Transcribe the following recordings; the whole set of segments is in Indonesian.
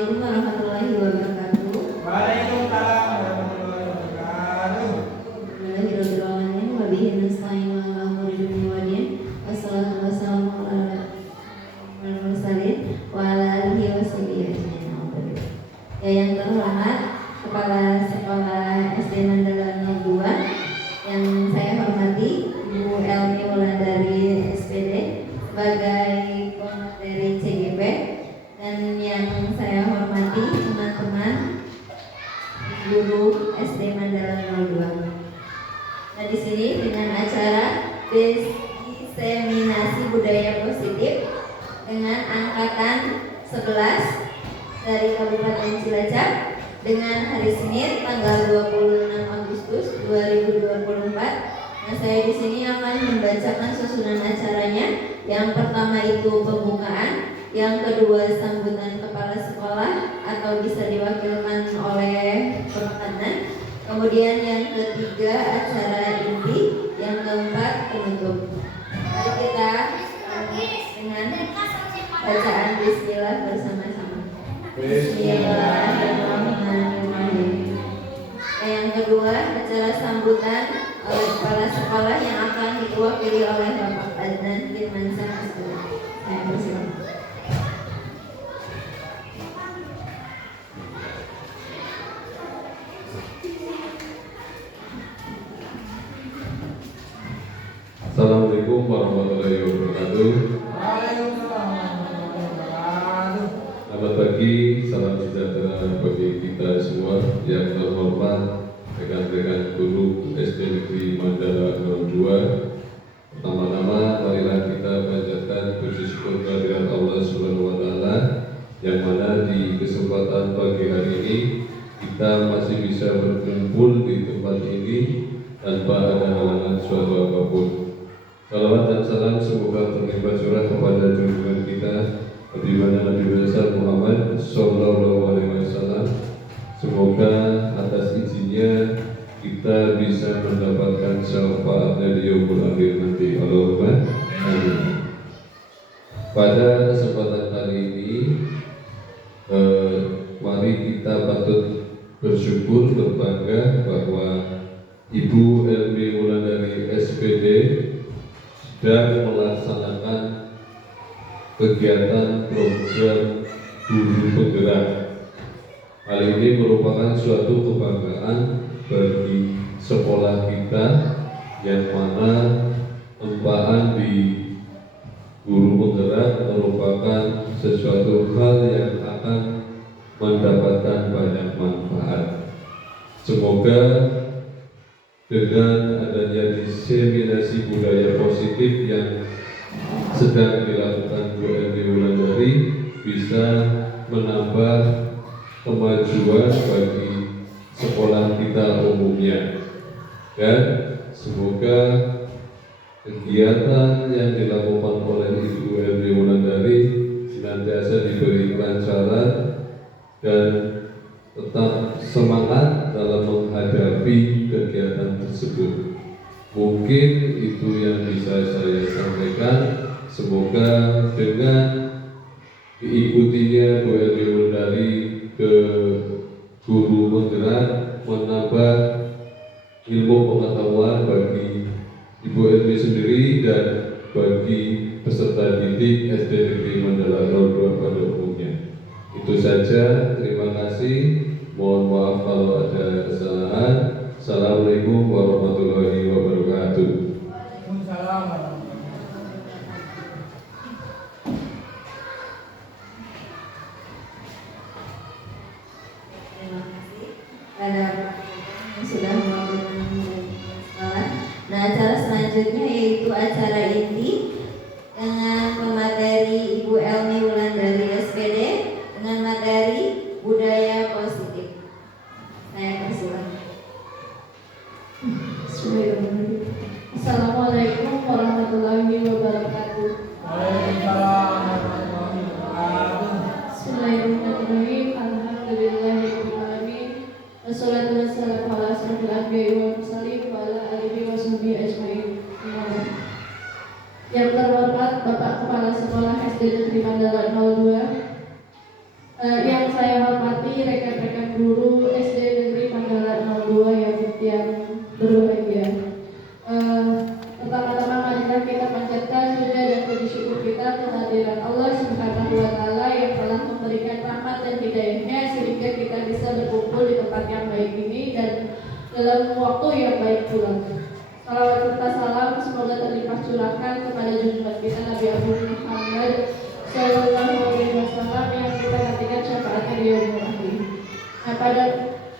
Assalamualaikum warahmatullahi wabarakatuh. Waalaikumsalam warahmatullahi wabarakatuh. Bismillahirrahmanirrahim. Wabihi nasta'in wa ala umuri dunya wa din. Wassalatu wassalamu ala mursalin wa ala alihi wa sahbihi ajmain. Yang terhormat Kepala Sekolah SD Mandala 02, yang saya hormati Ibu Elmi Wulandari SPD sebagai pemateri CGP, dan yang saya hormati teman-teman guru SD Mandala 02. Nah, di sini dengan acara diseminasi budaya positif dengan angkatan 11 dari Kabupaten Cilacap dengan hari Senin tanggal 26 Agustus 2024. Nah, saya di sini akan membacakan susunan acaranya. Yang pertama itu pembukaan, yang kedua sambutan kepala sekolah atau bisa diwakilkan oleh perekanan, kemudian yang ketiga acara inti, yang keempat penutup. Mari kita dengan bacaan Bismillah bersama-sama. Bismillahirrahmanirrahim. Yang kedua acara sambutan oleh kepala sekolah yang akan diwakili oleh Bapak Adnan Firmansyah. Saya persilakan. Assalamualaikum warahmatullahi wabarakatuh. Waalaikumsalam warahmatullahi wabarakatuh. Selamat pagi, salam sejahtera bagi kita semua. Yang terhormat rekan-rekan guru SD Negeri Mandala 02. Pertama-tama marilah kita panjatkan puji syukur kehadirat Allah Subhanahu wa taala, yang mana di kesempatan pagi hari ini kita masih bisa berkumpul di tempat ini tanpa ada halangan suatu apapun. Salawat dan salam semoga terlimpah curah kepada junjungan kita Nabi besar Muhammad Sallallahu Alaihi Wasallam. Semoga atas izinnya kita bisa mendapatkan syafaatnya di yaumul akhir nanti. Allahumma amin. Pada kesempatan kali ini, mari kita patut bersyukur, berbangga bahwa Ibu Elmi Wulandari SPD sedang melaksanakan kegiatan program guru penggerak. Hal ini merupakan suatu kebanggaan bagi sekolah kita, yang mana tempaan di guru penggerak merupakan sesuatu hal yang akan mendapatkan banyak manfaat. Semoga dengan adanya diseminasi budaya positif yang sedang dilakukan Bu Elmi Wulandari bisa menambah kemajuan bagi sekolah kita umumnya, dan semoga kegiatan yang dilakukan oleh Ibu Elmi Wulandari senantiasa diberi kelancaran dan tetap semangat dalam menghadapi kegiatan tersebut. Mungkin itu yang bisa saya sampaikan. Semoga dengan diikutinya Bu Elmi Wulandari ke guru penggerak menambah ilmu pengetahuan bagi Ibu Elmi sendiri dan bagi peserta didik SD Negeri Mandala 02 pada umumnya. Itu saja, terima kasih. Mohon maaf kalau ada kesalahan. Assalamualaikum warahmatullahi wabarakatuh. Waalaikumsalam warahmatullahi Terima kasih pada yang sudah melakukan sekolah. Nah, acara selanjutnya yaitu acara inti dengan pemateri Ibu Elmi Wulandari SPD dengan materi budaya positif. Saya persilakan. Bismillahirrahmanirrahim. Assalamualaikum warahmatullahi wabarakatuh. Waalaikumsalam warahmatullahi wabarakatuh. Bismillahirrahmanirrahim. Alhamdulillahirabbil alamin. Wassalatu wassalamu ala asyrofil anbiya'i wal mursalin wa ala alihi wa sahbihi ajmain. Yang dalam waktu yang baik pula. Salawat serta salam semoga terlimpah curahkan kepada junjungan kita Nabi Abu Muhammad Sallallahu Alaihi Wasallam yang kita nantikan syafaatnya di yaumul akhir. Nah,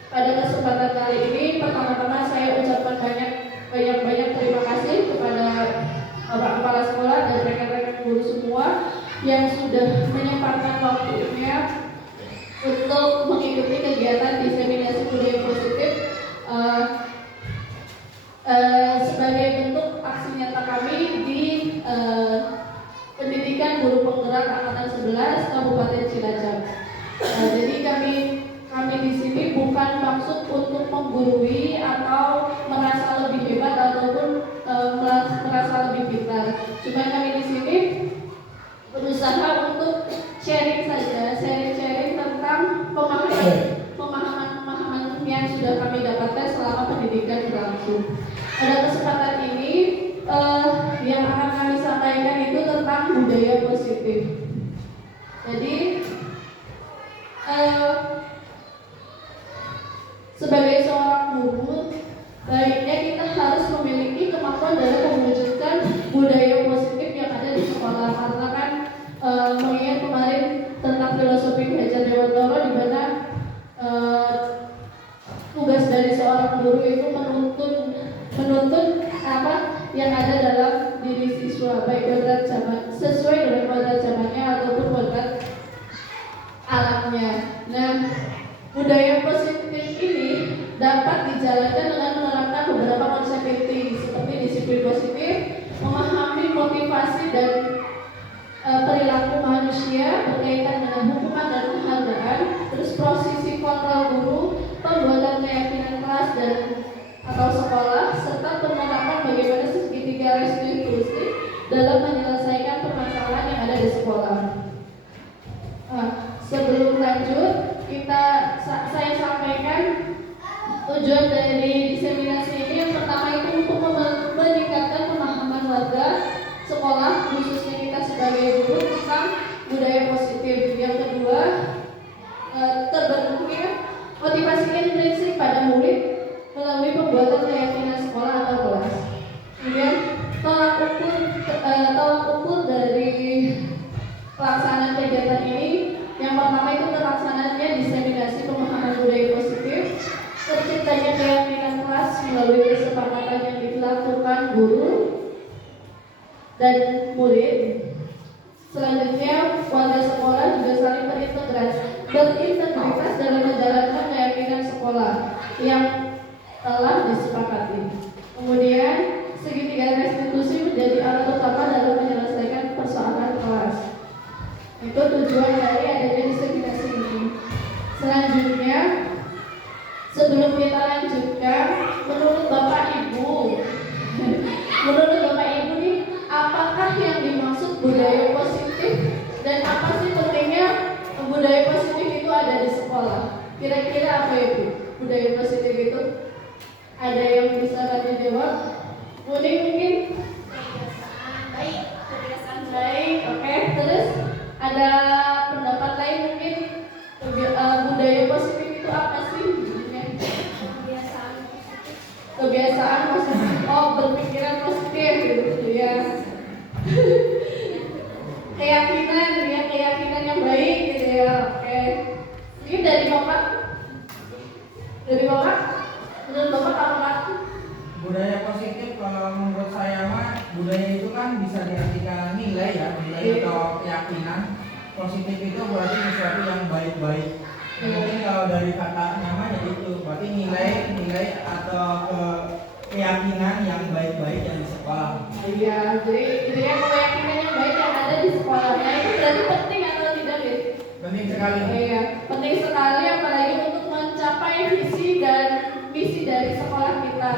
pada kesempatan kali ini pertama-tama saya ucapkan banyak terima kasih kepada Bapak Kepala Sekolah dan rekan-rekan guru semua yang sudah menyempatkan waktunya untuk mengikuti kegiatan diseminasi budaya positif sebagai bentuk aksi nyata kami di pendidikan guru penggerak angkatan 11 Kabupaten Cilacap. Jadi kami di sini bukan maksud untuk menggurui atau merasa lebih hebat ataupun merasa lebih pintar. Cuma kami di sini berusaha untuk sharing tentang pemahaman yang sudah kami dapatkan selama pendidikan berlangsung. Pada kesempatan ini yang akan kami sampaikan itu tentang budaya positif. Jadi sebagai seorang guru, baiknya kita harus memiliki kemampuan dalam mewujudkan budaya positif yang ada di sekolah. Karena kan mengingat kemarin tentang filosofi Hajar Dewantoro, di mana tugas dari seorang guru itu menuntun apa yang ada dalam diri siswa, baik kodrat zaman sesuai dengan kodrat zamannya ataupun kodrat alatnya. Nah, budaya positif ini dapat dijalankan dengan menerapkan beberapa konsep inti seperti disiplin positif, memahami motivasi dan perilaku manusia berkaitan dengan hukuman dan penghargaan, terus posisi kontrol guru, pembuatan keyakinan kelas dan atau sekolah, serta penerapan bagaimana segitiga restitusi dalam menyelesaikan permasalahan yang ada di sekolah. Sebelum lanjut, saya sampaikan tujuan dari diseminasi ini. Yang pertama itu untuk meningkatkan pemahaman warga sekolah, khususnya kita sebagai guru, tentang budaya positif. Yang kedua, terbentuknya motivasi intrinsik pada murid melalui pembuatan keyakinan sekolah atau kelas. Kemudian tolak ukur dari pelaksanaan kegiatan ini. Yang pertama itu terlaksananya diseminasi pemahaman budaya positif, terciptanya keyakinan kelas melalui kesepakatan yang dilakukan guru dan murid. Selanjutnya, warga sekolah juga saling berintegritas dalam menjalankan keyakinan sekolah yang telah disepakati. Kemudian, segitiga restitusi menjadi alat utama dalam menyelesaikan persoalan kelas. Itu tujuan dari adanya diseminasi ini. Selanjutnya, sebelum kita lanjutkan, menurut Bapak Ibu nih, apakah yang dimaksud budaya positif dan apa sih pentingnya budaya positif itu ada di sekolah? Kira-kira apa itu budaya positif itu? Ada yang bisa bantu jawab? Mungkin kebiasaan baik. Oke. Terus ada pendapat lain mungkin budaya positif itu apa sih? Kebiasaan positif. Oh, berpikiran positif gitu ya. Keyakinan yang baik gitu ya. Oke. Mungkin dari Bapak? Menurut Bapak apa? Budaya positif kalau menurut saya mah, budaya itu kan bisa diartikan nilai ya, nilai atau keyakinan. Positif itu berarti sesuatu yang baik-baik. Mungkin kalau dari katanya mah ya itu berarti nilai atau keyakinan yang baik-baik yang di sekolah. Iya, jadi keyakinan yang baik yang ada di sekolah. Nah, itu berarti penting atau tidak, Lid? Penting sekali. Iya, penting sekali, apalagi untuk mencapai visi dan misi dari sekolah kita.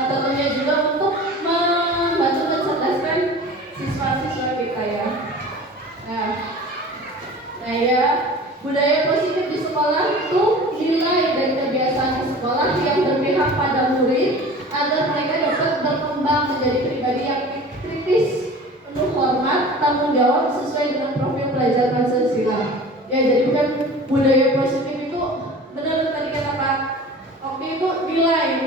Atau tentunya juga untuk membantu mencerdaskan siswa-siswa kita ya. Nah ya, budaya positif di sekolah itu nilai dan kebiasaan di sekolah yang berpihak pada murid agar mereka dapat berkembang menjadi pribadi yang kritis, penuh hormat, tanggung jawab sesuai dengan profil pelajar Pancasila. Ya, jadi bukan budaya positif itu benar tadi kata Pak Okti itu nilai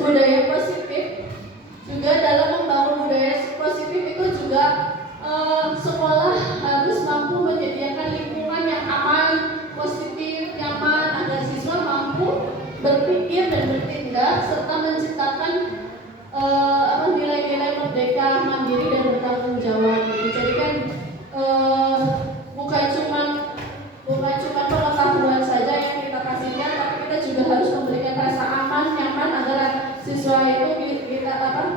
budaya positif juga dalam membangun budaya positif itu juga sekolah harus mampu menyediakan lingkungan yang aman, positif, nyaman agar siswa mampu berpikir dan bertindak serta menciptakan nilai-nilai merdeka, mandiri dan bertanggung jawab. Jadi kan bukan cuma pengetahuan saja yang kita kasihkan, tapi kita juga harus memberikan rasa aman, nyaman agar siswa itu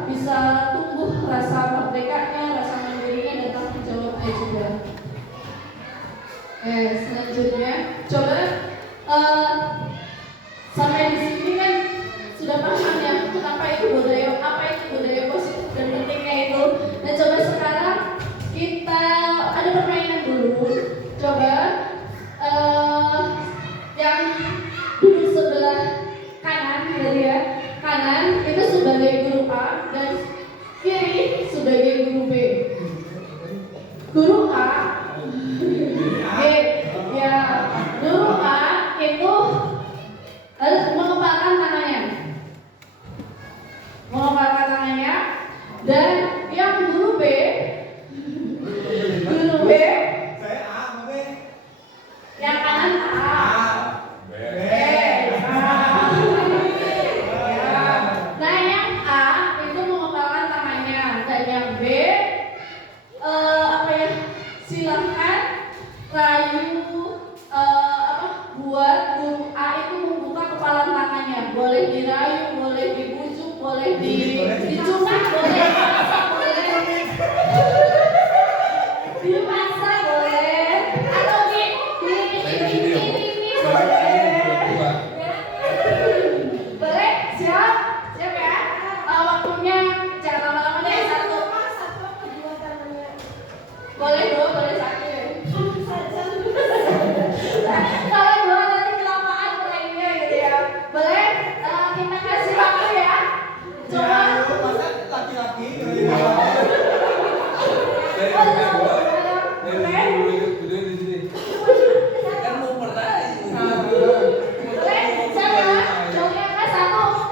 bisa tumbuh rasa merdekanya, rasa mandirinya dan tanggung jawabnya juga. Selanjutnya coba sampai di sini kan sudah paham ya apa itu budaya positif dan pentingnya itu. Nah coba sekarang kita ada permainan dulu. Coba yang duduk sebelah kanan dari ya, kanan itu sebagai guru A dan kiri sebagai guru B. Guru A guru A itu harus mengepalkan tangannya, dan yang guru B Saya A, Mbak. yang kanan A, B, nah yang A itu mengepalkan tangannya, dan yang B silahkan rayu buat guru A itu membuka kepalan tangannya. Boleh dirayu, boleh dibujuk, boleh dicunat, boleh dimasak, boleh atau ini boleh. Siap ya. Waktunya jangan lama-lama deh, 1. Boleh 2, boleh 1. Kalau 2 nanti kelamaan mulainya gitu ya. Boleh kita kasih waktu ya. Coba. Laki-laki.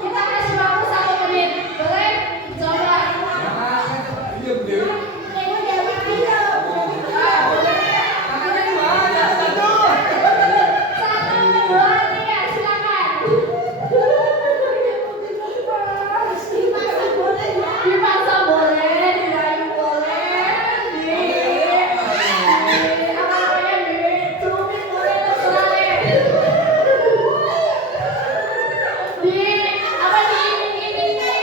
Kita kasih waktu 1 menit. Boleh? Coba. Dimasak boleh, dirayu boleh, dicubit boleh, terserah deh. Diiming-iming nih.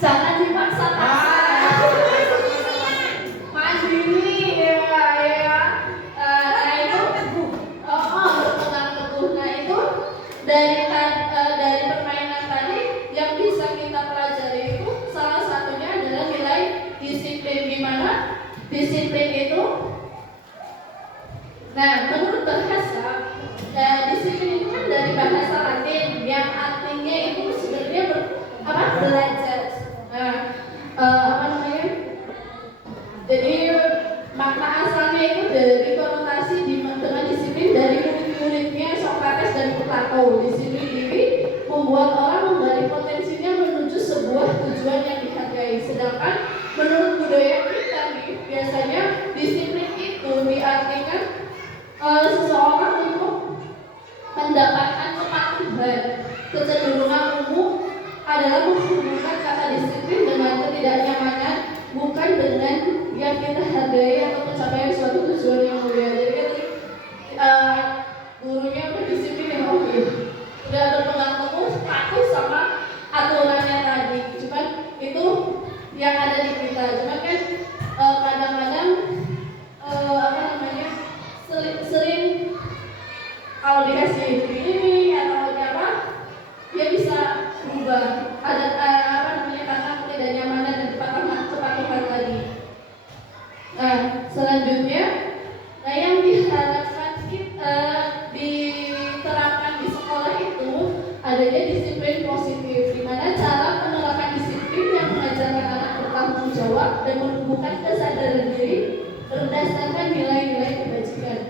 Jangan dipaksa-paksa. Mandiri ya. Nah itu berpegang teguh. Nah itu dari permainan tadi yang bisa kita pelajari itu salah satunya adalah nilai disiplin. Gimana disiplin itu? Nah menurut bahasa disiplin itu kan dari bahasa Latin yang artinya itu sebenarnya belajar. Jadi makna asalnya itu dari konotasi dengan disiplin dari murid-muridnya Socrates dan Plato. Disiplin membuat orang menggali potensinya menuju sebuah tujuan yang dihargai. Sedangkan menurut budaya kita nih, biasanya disiplin itu diartikan seseorang untuk adalah menghubungkan kata disiplin dengan ketidaknyamanan, bukan dengan yang kita hargai atau mencapai suatu tujuan yang mulia. Jadi kan gurunya udah disiplin ya, oke, udah berpegang teguh patuh sama aturannya tadi. Cuman itu yang ada di kita. Cuman kan kadang-kadang sering kalau dikasih ini atau apa, dia bisa berubah. Ada karena ketidaknyamanan dan kepatuhan tadi. Nah, selanjutnya, yang diharapkan diterapkan di sekolah itu adanya disiplin positif, di mana cara penerapan disiplin yang mengajarkan anak bertanggung jawab dan menumbuhkan kesadaran diri berdasarkan nilai-nilai kebajikan.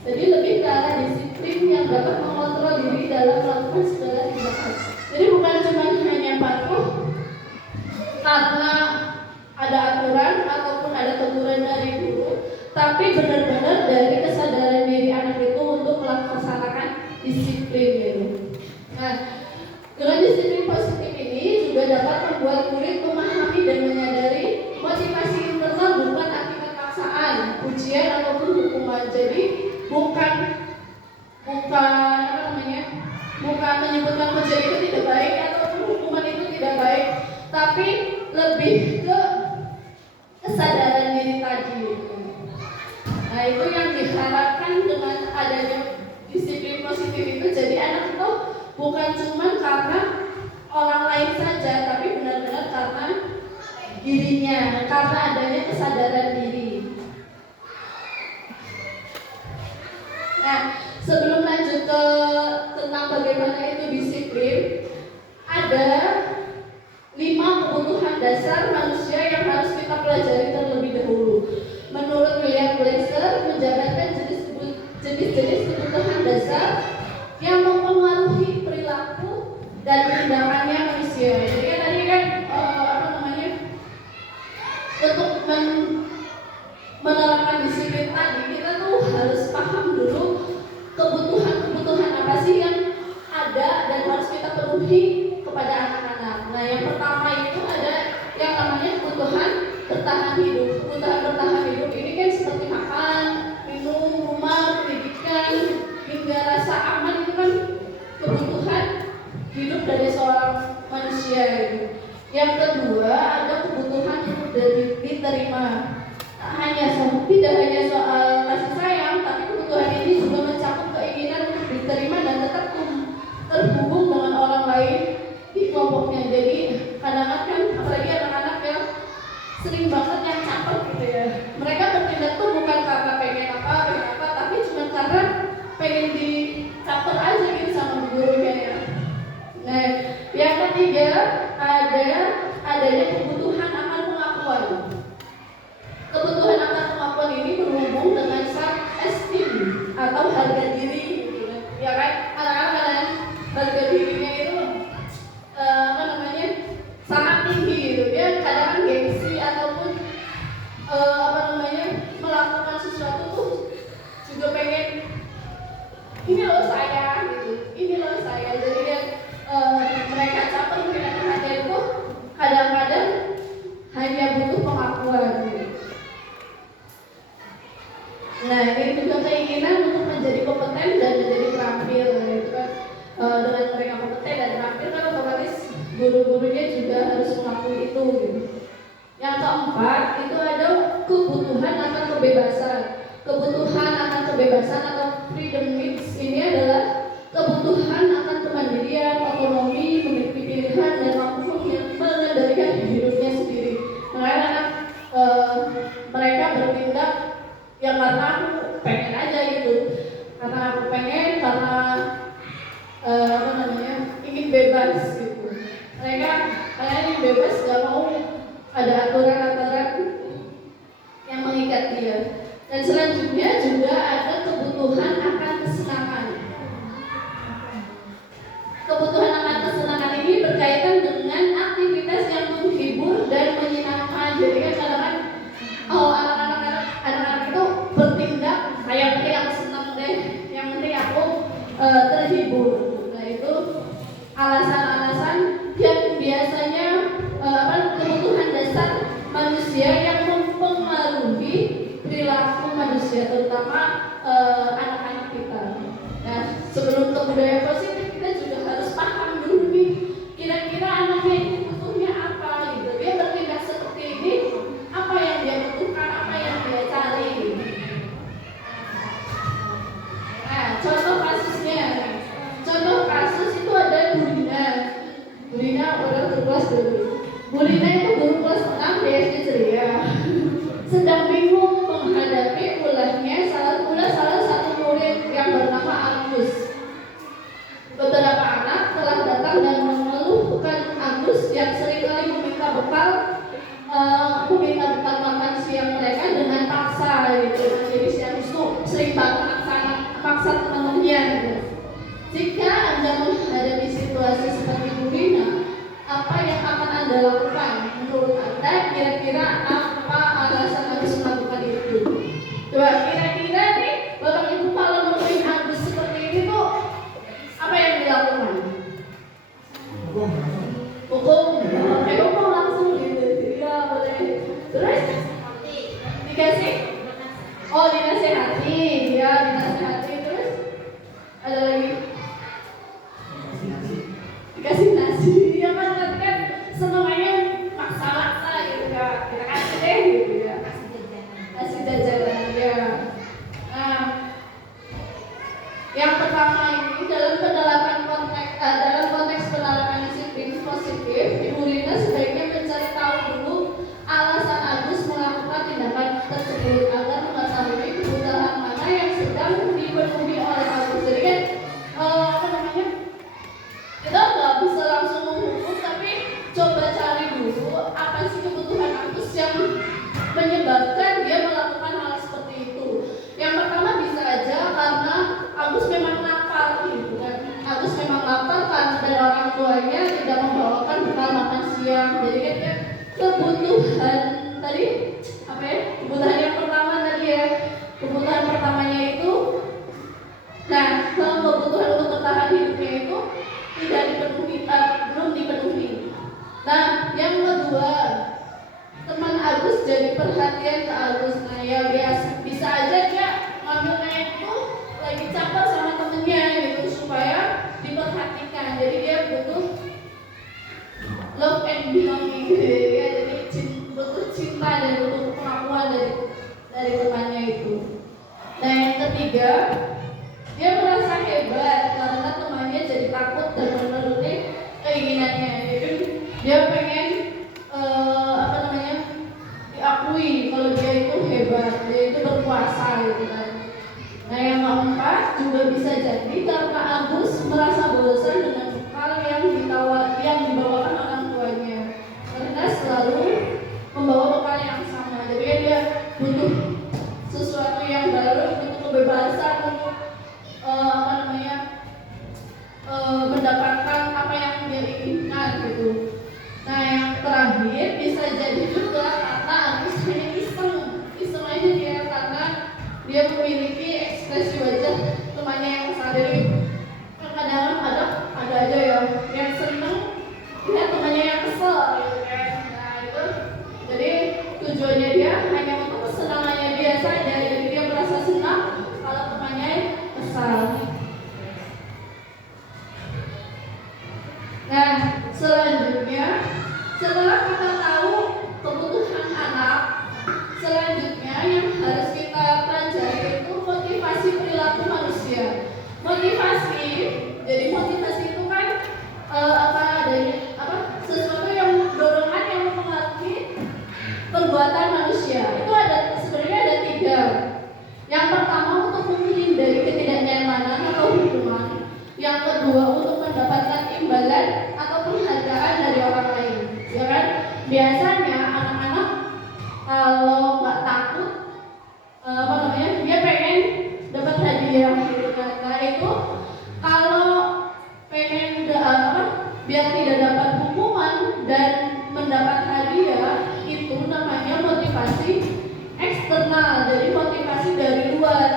Jadi lebih ke arah disiplin yang dapat mengontrol diri dalam melakukan segala tindakan. Jadi bukan cuma hanya patuh karena ada aturan ataupun ada teguran dari guru, tapi benar-benar dari kesadaran diri anak itu untuk melaksanakan disiplin gitu. Nah, dengan disiplin positif ini juga dapat membuat murid memahami dan menyadari motivasi internal bukan akibat paksaan, ujian ataupun hukuman. Jadi bukan menyebutkan ujian itu tidak baik ataupun hukuman itu tidak baik, tapi lebih ke kesadaran diri tadi. Nah, itu yang diharapkan dengan adanya disiplin positif itu. Jadi anak itu bukan cuma karena orang lain saja, tapi benar-benar karena dirinya, karena adanya kesadaran diri. Nah, sebelum lanjut ke tentang bagaimana itu disiplin, ada 5 kebutuhan dasar manusia yang harus kita pelajari terlebih dahulu. Menurut William Glasser, menjabarkan jenis-jenis kebutuhan dasar yang mempengaruhi perilaku dan tindakannya manusia. Jadi kan tadi kan untuk menerapkan disiplin tadi, kita tuh harus paham dulu kebutuhan apa sih yang ada dan harus kita penuhi kepada anak-anak. Nah, yang pertama itu ada yang namanya kebutuhan bertahan hidup. Kebutuhan bertahan hidup ini kan seperti makan, minum, rumah, pendidikan, hingga rasa aman. Itu kan kebutuhan hidup dari seorang manusia itu. Yang kedua ada kebutuhan untuk diterima. Tidak hanya soal kasih sayang, tapi kebutuhan ini juga mencakup keinginan untuk diterima dan tetap terhubung dengan orang lain di kelompoknya. Jadi kadang-kadang apalagi anak-anak yang sering banget yang caper gitu ya. Mereka bertindak tuh bukan karena pengen apa, tapi cuma karena pengen dicaper aja gitu sama gurunya ya. Nah, yang ketiga adanya kebutuhan akan pengakuan. Kebutuhan akan pengakuan ini berhubung dengan self-esteem atau harga diri gitu kan. Ya kan, anak-anak harga dirinya itu sangat tinggi gitu. Dia kadang-kadang gengsi ataupun melakukan sesuatu tuh juga pengen ini loh saya gitu, ini loh saya. Jadi dia mereka caper dengan perhatian itu kadang-kadang hanya butuh pengakuan gitu. Nah, ini juga keinginan untuk menjadi kompeten dan menjadi terampil gitu kan. Dengan mereka kompeten dan terampil kan otomatis guru-gurunya juga harus mengakui itu gitu. Yang keempat itu ada kebutuhan akan kebebasan. Kebutuhan akan kebebasan atau freedom needs ini adalah kebutuhan akan kemandirian, otonomi, memiliki pilihan dan mampu mengendalikan hidupnya sendiri. Makanya mereka bertindak ya karena aku pengen aja gitu, karena aku pengen, karena ingin bebas gitu. Mereka ingin bebas, gak mau ada aturan-aturan yang mengikat dia. Dan selanjutnya juga ada kebutuhan akan kesenangan. Kebutuhan akan kesenangan ini berkaitan dengan aktivitas yang menghibur dan menyenangkan. Jadi kan kadang-kadang anak-anak itu bertindak yang penting aku senang deh, yang penting aku terhibur. Nah, itu alasan-alasan yang manusia, terutama anak-anak kita. Nah, sebelum ke budaya positif kita juga harus paham dulu nih, kira-kira anaknya ini butuhnya apa gitu. Dia bertindak seperti ini, apa yang dia butuhkan, apa yang dia cari. Nah, contoh kasus itu ada Bulina orang kelas dulu. Bulina itu guru kelas 6 di SD Ceria. Sedang bingung menghadapi ulahnya salah satu murid yang bernama Agus. Beberapa anak telah datang dan mengeluhkan Agus yang seringkali meminta bekal makan siang mereka dengan paksa gitu. Jadi si Agus itu sering banget paksa teman-temannya gitu. Jika Anda menghadapi situasi seperti Bulina, apa yang akan Anda lakukan? Menurut Anda, kira-kira apa alasan Agus melakukan itu? Coba kira-kira nih, Bapak Ibu kalau nemuin Agus seperti ini tuh, apa yang dilakukan? Hukum langsung gitu. Ya boleh. Terus dikasih? Oh, dinasehati. Ya, dinasehati. Terus ada lagi? Dikasih nasi. Ya kan berarti kan semuanya maksa gitu ya. Kita kasih deh gitu ya. Kasih jajanan ya. Nah, yang pertama ini dalam konteks penerapan disiplin positif, Ibu Lina sebaiknya mencari tahu dulu alasan Agus melakukan tindakan tersebut agar mengetahui kebutuhan mana yang sedang dipenuhi oleh Agus. Jadi kan kita nggak bisa langsung menghukum, tapi coba cari dulu apa sih kebutuhan Agus yang menyebabkan dia melakukan hal seperti itu. Yang pertama bisa aja karena Agus memang lapar gitu kan. Agus memang lapar karena dari orang tuanya tidak membawakan bekal makan siang. Jadi kan dia kebutuhan tadi apa ya? Kebutuhan yang pertama tadi ya. Kebutuhan pertamanya itu, nah kebutuhan untuk bertahan hidupnya itu tidak dipenuhi, belum dipenuhi. Nah, yang kedua, teman Agus jadi perhatian ke Agus. Nah, ya biasa bisa aja dia ngambilnya itu lagi campur sama temennya gitu supaya diperhatikan. Jadi dia butuh love and belonging gitu ya. Jadi butuh cinta dan butuh pengakuan dari temannya itu. Nah, yang ketiga, dia merasa hebat karena temannya jadi takut dan menuruti keinginannya. Jadi dia pengen diakui kalau dia itu hebat, dia itu berkuasa gitu kan. Nah, yang keempat juga bisa jadi karena Agus merasa bosan dengan bekal yang dibawakan orang tuanya, karena selalu membawa bekal yang sama. Jadi dia butuh sesuatu yang baru, butuh kebebasan untuk mendapatkan apa yang dia inginkan gitu. Nah, yang terakhir bisa jadi juga karena Agus hanya iseng aja dia, karena dia memiliki ekspresi wajah temannya yang sadari. Kadang-kadang ada aja ya yang seneng lihat temannya yang kesel gitu kan. Nah itu jadi tujuannya dia hanya untuk kesenangannya dia saja. Jadi dia merasa senang kalau temannya kesal. Nah, selanjutnya setelah kita tahu kebutuhan anak, selanjutnya yang harus kita pelajari itu motivasi perilaku manusia. Motivasi, jadi motivasi itu kan sesuatu yang dorongan yang mempengaruhi perbuatan manusia. Itu sebenarnya ada 3. Yang pertama untuk menghindari ketidaknyamanan atau hukuman. Yang kedua untuk mendapatkan imbalan atau penghargaan dari orang lain. Ya kan? Biasanya anak-anak kalau nggak takut, dia pengen dapat hadiah gitu kan. Nah itu kalau pengen biar tidak dapat hukuman dan mendapat hadiah, itu namanya motivasi eksternal. Jadi motivasi dari luar,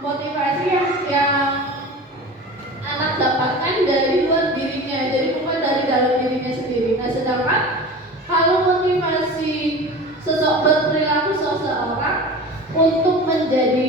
motivasi yang anak dapatkan dari luar dirinya, jadi bukan dari dalam dirinya sendiri. Nah, sedangkan kalau motivasi berperilaku seseorang untuk menjadi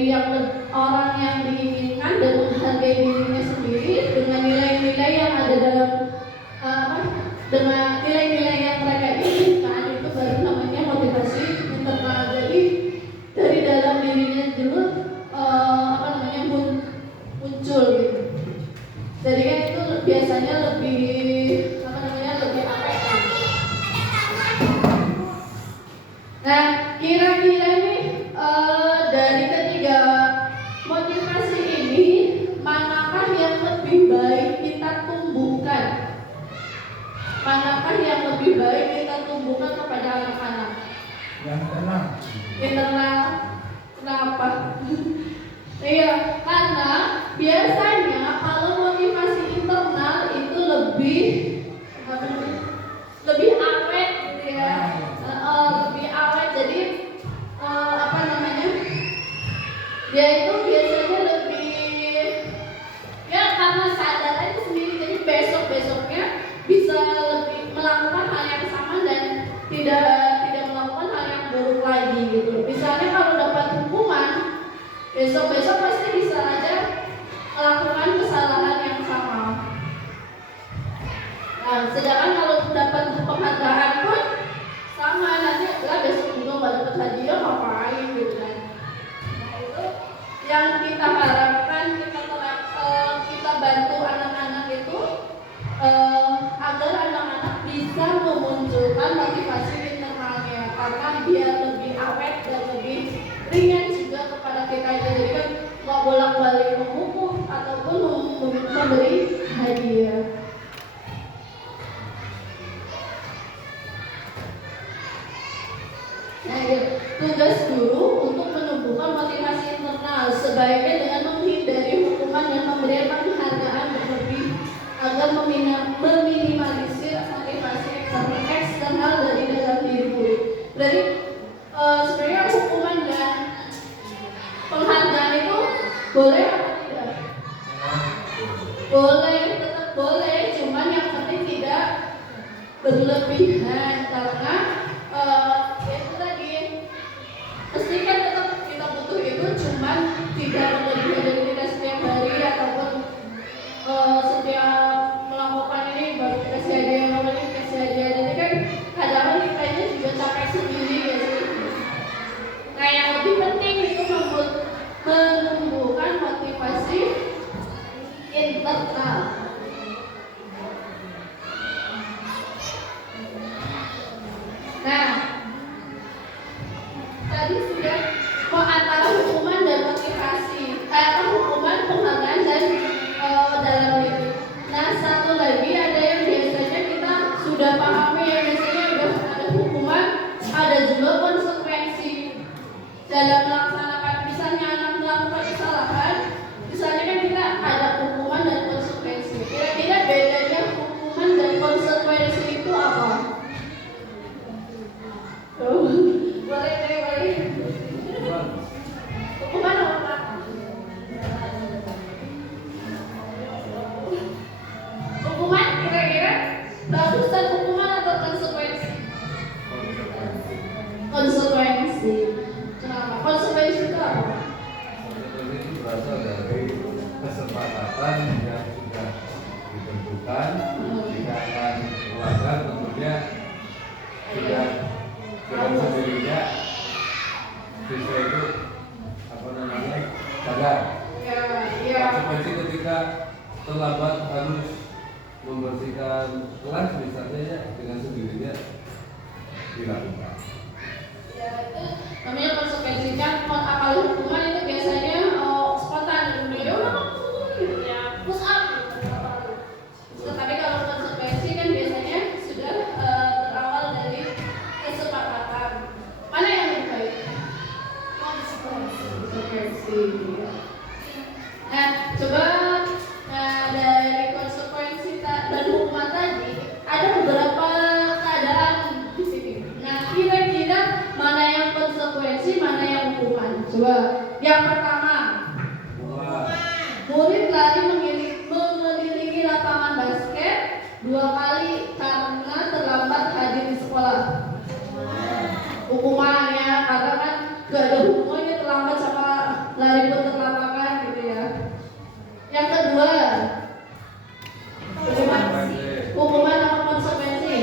Yang keenam. Internal. Kenapa? Iya, karena biasanya kalau motivasi internal itu lebih apa namanya? Lebih awet gitu ya. Lebih awet. Jadi apa namanya? Dia itu biasanya lebih ya karena sadar aja sendiri, jadi besok-besoknya bisa lebih melakukan hal yang sama dan tidak melakukan hal yang buruk lagi gitu. Misalnya kalau dapat hukuman, besok-besok pasti bisa aja melakukan kesalahan yang sama. Nah, sedangkan kalau dapat penghargaan pun sama, nanti lah besok juga nggak dapat hadiah ngapain gitu kan. Nah itu yang kita harapkan, kita bantu anak-anak itu agar anak-anak bisa memunculkan motivasi internalnya, karena dia lebih awet dan lebih ringan juga kepada kita. Jadi kan nggak bolak-balik menghukum ataupun memberi hadiah. Nah, tugas guru untuk menumbuhkan motivasi internal sebaiknya dengan menghindari hukuman dan memberikan penghargaan berlebih agar meminimalisir motivasi eksternal dari dalam diri guru. Berarti sebenarnya hukuman dan penghargaan itu boleh atau tidak? Boleh, tetap boleh, cuman yang penting tidak berlebihan, karena itu tadi pasti kan tetap kita butuh itu, cuman tidak berlebihan, dari tidak setiap hari ataupun setiap melakukan ini baru dikasih hadiah, lalu dikasih hadiah. Jadi kan kadang-kadang kita juga capek sendiri ya sih. Nah yang lebih penting itu menumbuhkan motivasi internal. Nah, tadi sudah antara hukuman dan motivasi, hukuman, penghargaan dan dalam diri. Nah, satu lagi ada yang biasanya kita sudah pahami ya, biasanya udah ada hukuman, ada juga konsekuensi dalam melaksanakan. Misalnya anak melakukan kesalahan, misalnya kan kita ada hukuman dan konsekuensi. Kira-kira bedanya hukuman dan konsekuensi itu apa? Boleh. Hukuman apa? Hukuman kira-kira bagusan hukuman atau konsekuensi? Konsekuensi. Kenapa? Konsekuensi itu apa? Konsekuensi itu berasal dari kesepakatan yang sudah ditentukan. Jika akan melanggar, tentunya sudah dengan sendirinya siswa itu sadar. Konsekuensi ketika terlambat harus membersihkan kelas misalnya ya, dengan sendirinya dilakukan. Ya itu namanya konsekuensi. Kan kalau hukuman itu biasanya spontan gitu ya, push up gitu. Tapi kalau konsekuensi kan biasanya sudah berawal dari kesepakatan. Mana yang lebih baik? Konsekuensi. Nah, coba dari konsekuensi dan hukuman tadi ada beberapa keadaan di sini. Nah, kira-kira mana yang konsekuensi, mana yang hukuman? Coba. Yang pertama, murid lari mengelilingi lapangan basket 2 kali karena terlambat hadir di sekolah. Hukuman ya, karena kan gak ada hubungannya terlambat sama lari putar lapangan gitu ya. Yang kedua, hukuman apa konsekuensi?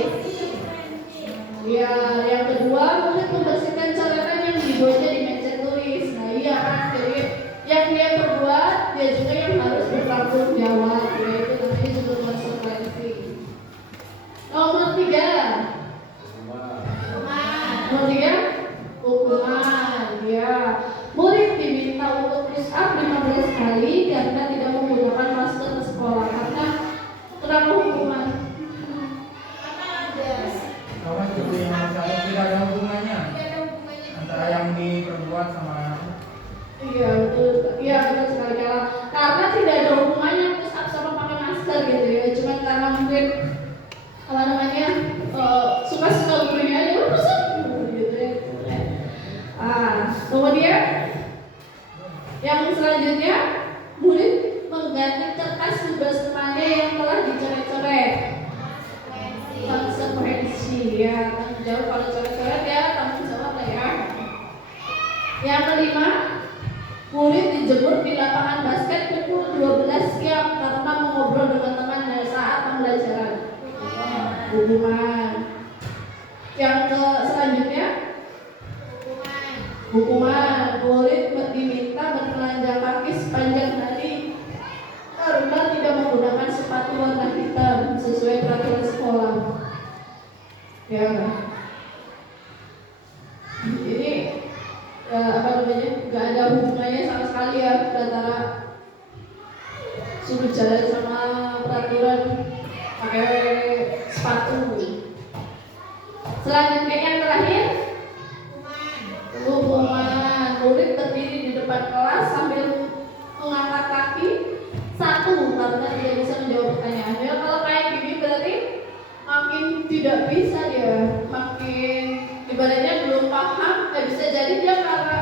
Ya, yang kedua murid membersihkan coretan yang dibuatnya di meja tulis. Nah iya kan, jadi yang dia berbuat, dia juga yang harus bertanggung jawab. Yaitu namanya juga konsekuensi. Nomor 3, hukuman. Ya, murid diminta untuk push up 15 kali karena tidak menggunakan masker ke sekolah. Karena kenapa hukuman? Sama seperti yang masalah tidak ada hubungannya. Yang selanjutnya, murid mengganti kertas tugas temannya yang telah dicoret-coret. Konsekuensi ya, tanggung jawab kalau coret-coret ya tanggung jawab lah ya. Yang kelima, murid dijemur di lapangan basket pukul 12 siang karena mengobrol dengan temannya saat pembelajaran. Hukuman. Yang selanjutnya, hukuman, murid diminta bertelanjang kaki sepanjang hari karena tidak menggunakan sepatu warna hitam sesuai peraturan sekolah. Ya, ini nggak ada hubungannya sama sekali ya antara suruh jalan sama peraturan pakai sepatu. Selanjutnya yang terakhir, hukuman, murid berdiri di depan kelas sambil mengangkat kaki satu karena tidak bisa menjawab pertanyaannya. Kalau kayak gini berarti makin tidak bisa dia, makin ibaratnya belum paham. Bisa jadi dia karena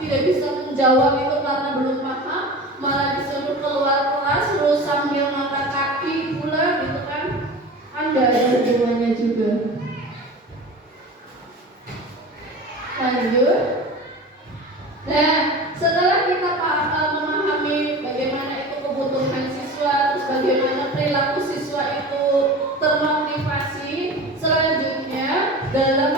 tidak bisa menjawab itu karena belum paham, malah disuruh keluar kelas terus sambil mengangkat kaki pula gitu kan nggak ada hubungannya juga. Lanjut. Nah, setelah kita memahami bagaimana itu kebutuhan siswa, terus bagaimana perilaku siswa itu termotivasi, selanjutnya dalam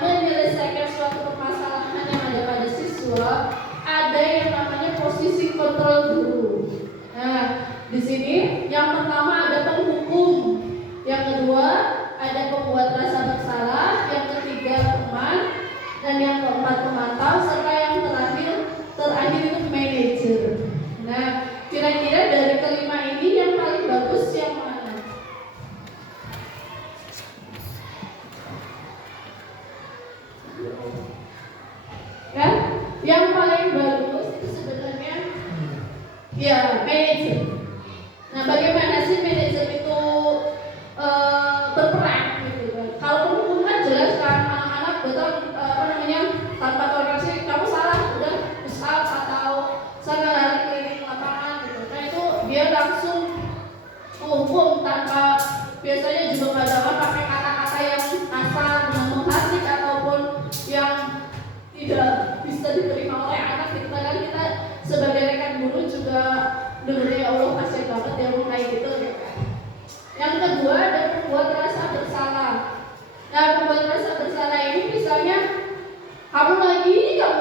menyelesaikan suatu permasalahan yang ada pada siswa, ada yang namanya posisi kontrol guru. Nah, di sini yang pertama ada penghukum, yang kedua ada pembuat rasa bersalah, yang ketiga teman, dan yang keempat pemantau, serta yang terakhir itu manajer. Nah, kira-kira dari kelima ini yang paling bagus yang mana? Kan? Yang paling bagus itu sebenarnya ya manajer. Nah, bagaimana sih manajer itu berperan gitu kan? Kalau penghukum kan jelas kan, anak-anak betul tanpa toleransi, kamu salah udah usap atau sana lari keliling lapangan gitu. Nah itu dia langsung menghukum tanpa biasanya juga kadang pakai kata-kata yang kasar, menghasut ataupun yang tidak bisa diterima oleh anak. Kita sebagai rekan guru juga dengerin, ya Allah kasihan banget dia mau kayak gitu. Yang kedua ada pembuat rasa bersalah. Nah, pembuat rasa bersalah ini misalnya kamu lagi yang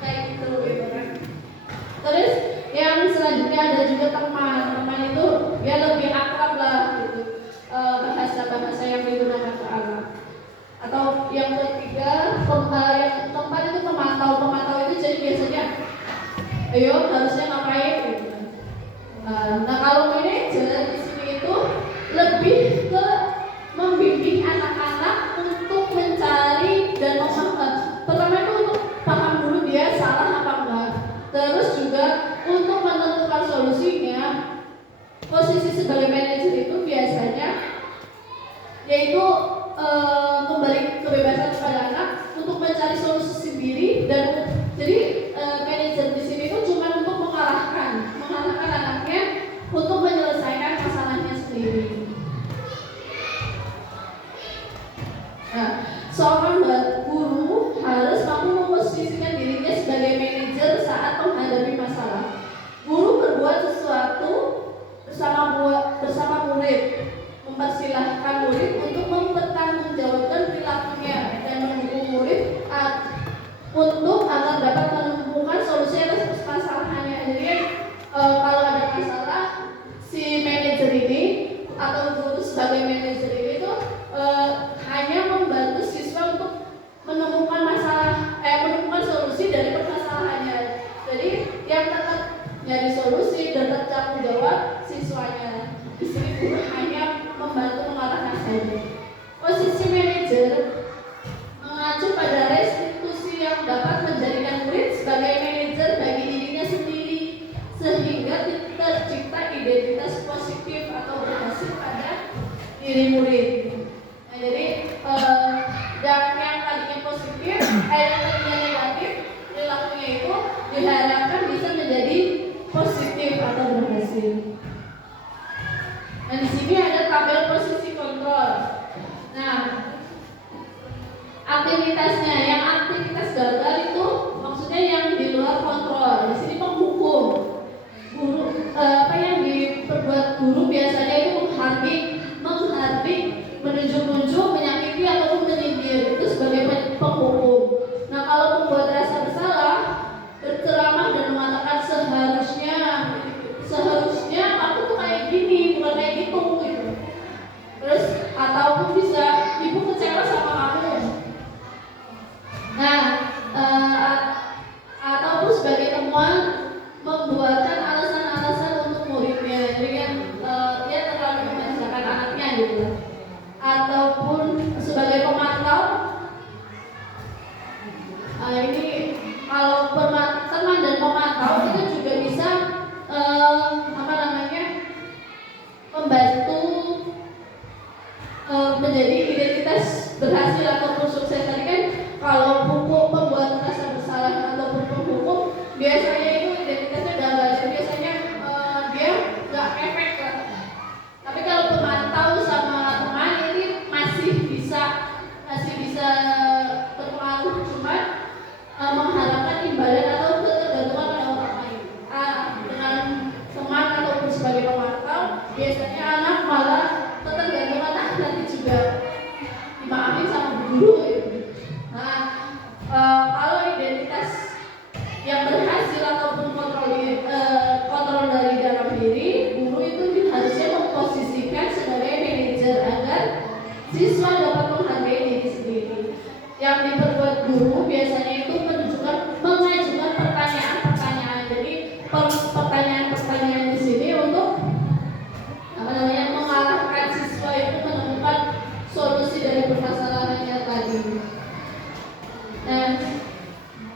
kayak gitu kan. Terus yang selanjutnya ada juga teman itu dia lebih akrab lah gitu, bahasa yang digunakan ke anak. Atau yang ketiga yang keempat itu pemantau itu jadi biasanya ayo harusnya ngapain gitu. Nah kalau manajer di sini itu lebih ke membimbing anak-anak untuk mencari dan pertama itu untuk paham dulu dia salah apa enggak, terus juga untuk menentukan solusinya. Posisi sebagai manajer itu biasanya yaitu memberi kebebasan kepada anak untuk mencari solusi sendiri, dan jadi manajer di sini itu cuma untuk mengarahkan anaknya untuk menyelesaikan masalahnya sendiri. Nah, seorang guru harus mampu memposisikan dirinya sebagai manajer saat menghadapi masalah. Guru berbuat sesuatu bersama murid, mempersilahkan murid untuk mempertanggungjawabkan perilakunya dan mendukung murid untuk agar dapat menemukan solusi atas permasalahannya. Jadi kalau ada masalah, si manajer ini atau guru sebagai manajer ini tuh hanya membantu siswa untuk menemukan solusi dari permasalahannya. Jadi yang tetap nyari solusi dan bertanggung jawab siswanya. Di sini guru hanya membantu mengarahkan saja. Posisi manajer mengacu pada restitusi yang dapat menjadikan murid sebagai manajer bagi dirinya sendiri, sehingga tercipta identitas positif atau berhasil pada diri murid. Nah, jadi yang tadinya positif, yang tadinya negatif, perilakunya itu diharapkan bisa menjadi positif atau berhasil. Nah, di sini ada tabel posisi kontrol. Nah, aktivitasnya, yang aktivitas gagal itu maksudnya yang di luar kontrol. Di sini penghukum. Guru apa yang diperbuat guru biasanya itu menghardik, menunjuk-nunjuk, menyakiti ataupun menyindir. Itu sebagai penghukum. Nah, kalau membuat rasa bersalah, berceramah dan mengatakan seharusnya aku tuh kayak gini, bukan kayak gitu gitu. Terus ataupun bisa ibu kecewa sama kamu. Nah, ataupun sebagai temuan membuatkan alasan-alasan untuk muridnya, jadi kan dia terlalu memanjakan anaknya gitu. Ataupun sebagai pemantau, ini kalau teman dan pemantau itu juga bisa membantu menjadi identitas berhasil ataupun sukses. Tadi kan kalau buku pembuat rasa bersalah ataupun penghukum biasanya itu identitasnya gagal, biasanya dia nggak efek lah. Tapi kalau pemantau sama teman ini masih bisa berpengaruh, cuma mengharapkan imbalan atau ketergantungan pada orang lain. Dengan teman ataupun sebagai pemantau biasanya anak malah ketergantungan nanti juga dimaafin sama guru gitu. Nah, kalau identitas yang berhasil ataupun kontrol dari dalam diri, guru itu harusnya memposisikan sebagai manajer agar siswa dapat menghargai diri sendiri. Yang diperbuat guru biasanya itu mengajukan pertanyaan-pertanyaan. Jadi pertanyaan-pertanyaan di sini untuk mengarahkan siswa itu menemukan solusi dari permasalahannya tadi. Dan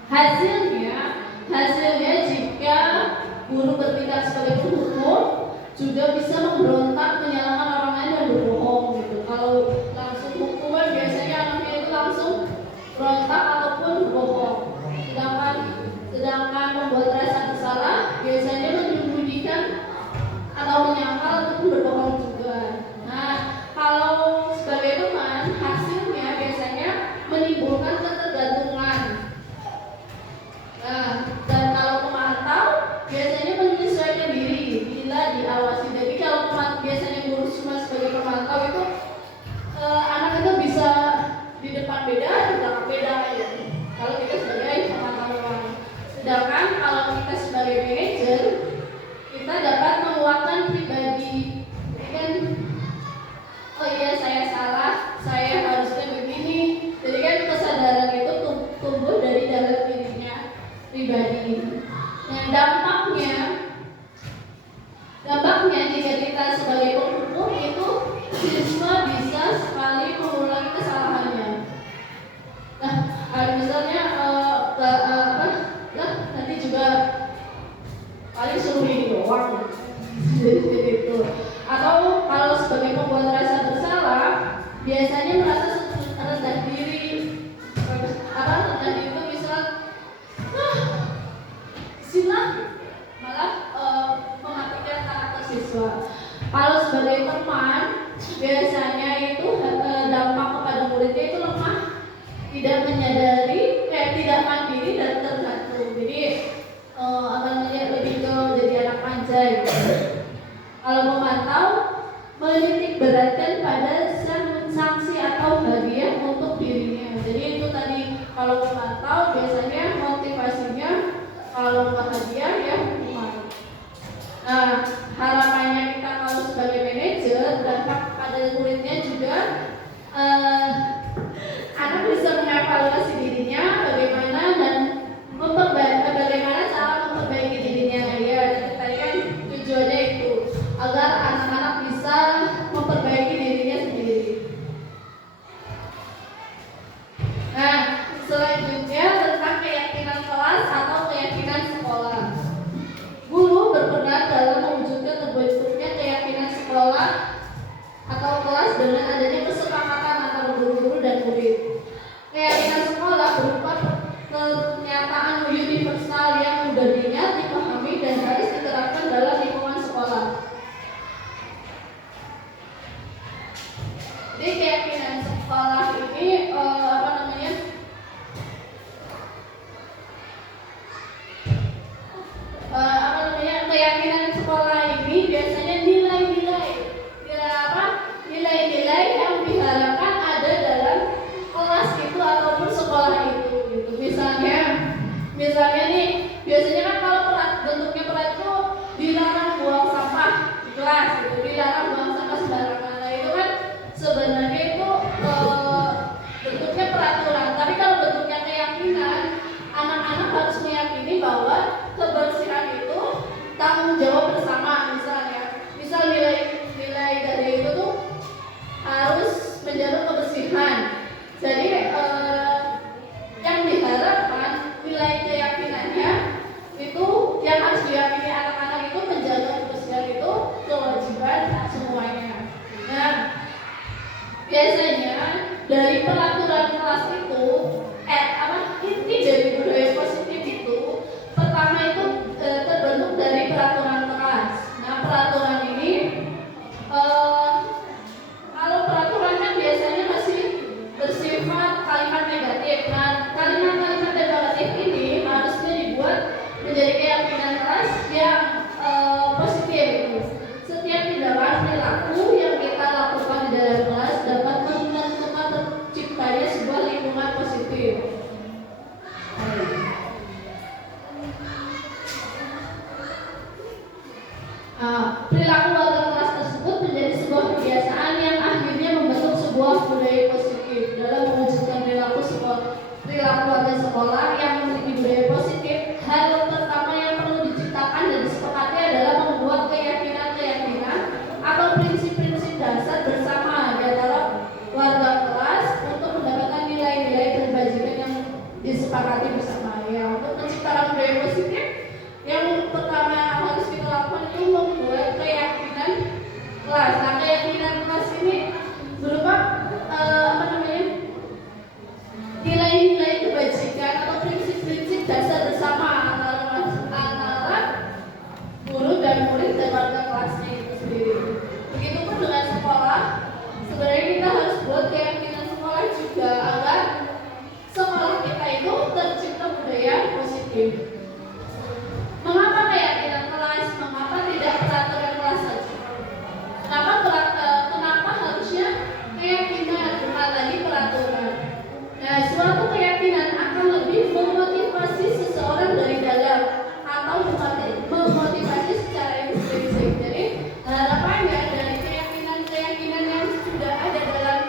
hasilnya jika guru bertindak sebagai penghukum juga bisa memberontak, menyalahkan orang lain dan berbohong gitu. Kalau langsung hukuman biasanya anaknya itu langsung berontak ataupun berbohong. Sedangkan membuat rasa bersalah biasanya menyembunyikan atau menyangkal ataupun berbohong juga. Nah, kalau sebagai teman, hasilnya biasanya menimbulkan ketergantungan. Nah, dan kalau pemantau biasanya menyesuaikan diri bila diawasi. Jadi kalau biasanya guru cuma sebagai pemantau itu anak itu bisa di depan beda, di belakang beda ya. Kalau kita sebagai pemantau. Sedangkan kalau kita sebagai manajer, kita dapat menguatkan pribadi. Kan, oh iya saya salah, saya harusnya begini. Jadi kan kesadaran itu tumbuh dari dalam dirinya pribadi. Nah, dampaknya jika kita sebagai penghukum itu siswa bisa sekali mengulangi kesalahannya. Nah, misalnya nanti juga paling suruh ini doang jadi itu. Atau kalau sebagai pembuat rasa bersalah biasanya merasa rendah diri. Rendah diri itu misal silah malah mematikan karakter siswa. Kalau sebagai teman biasanya itu dampak kepada muridnya itu lemah, tidak menyadari, tidak mandiri dan tergantung. Jadi lebih ke jadi anak manja gitu. Kalau memantau menitik beratkan pada sanksi atau hadiah untuk dirinya. Jadi itu tadi kalau memantau biasanya motivasinya kalau nggak hadiah ya hukuman. Nah, harapannya kita kalau sebagai manajer dampak pada muridnya juga anak bisa mengevaluasi dirinya bagaimana dan bagaimana cara memperbaiki dirinya. Ya, tadi kan tujuannya itu agar anak-anak bisa memperbaiki dirinya sendiri. Nah, selanjutnya tentang keyakinan kelas atau keyakinan sekolah. Guru berperan dalam mewujudkan Misalnya nih, biasanya kan kalau bentuknya pelat itu dilarang buang sampah di kelas, gitu, dilarang buang sampah sembarangan. Nah itu kan sebenarnya itu bentuknya peraturan. Tapi kalau bentuknya keyakinan, anak-anak harus meyakini bahwa kebersihan itu tanggung jawab bersama. Misal nilai dari itu tuh harus menjaga kebersihan. Jadi yang diharapkan nilai keyakinannya itu yang harus diyakini anak-anak itu menjaga kebersihan itu kewajiban semuanya. Nah, biasanya dari peraturan kelas itu inti dari budaya positif itu pertama itu terbentuk dari peraturan kelas. Nah, peraturan ini kalau peraturan kan biasanya masih bersifat kalimat negatif. Nah, kalimat-kalimat negatif ini harusnya dibuat menjadi keyakinan kelas yang positif. Setiap tindakan perilaku yang kita lakukan di dalam kelas dapat menentukan terciptanya sebuah lingkungan positif. Perilaku warga kelas tersebut menjadi sebuah kebiasaan yang akhirnya membentuk sebuah budaya positif. Dalam mewujudkan perilaku warga sekolah yang memiliki budaya positif, hal pertama yang perlu diciptakan dan disepakati adalah membuat keyakinan-keyakinan atau prinsip-prinsip dasar bersama di antara warga kelas untuk mendapatkan nilai-nilai kebajikan yang disepakati bersama. Ya, untuk menciptakan budaya positif, yang pertama harus kita lakukan itu membuat keyakinan kelas. Nah, keyakinan kelas ini berupa nilai-nilai kebajikan atau prinsip-prinsip dasar bersama antara guru dan murid dan warga kelasnya itu sendiri. Begitupun dengan sekolah, sebenarnya kita harus buat keyakinan sekolah juga agar sekolah kita itu tercipta budaya positif. Mengapa keyakinan kelas? Mengapa tidak peraturan kelas saja? Kenapa harusnya keyakinan bukan lagi peraturan? Nah, suatu keyakinan akan lebih memotivasi seseorang dari dalam atau memotivasi secara intrinsik. Jadi harapannya dari keyakinan-keyakinan yang sudah ada dalam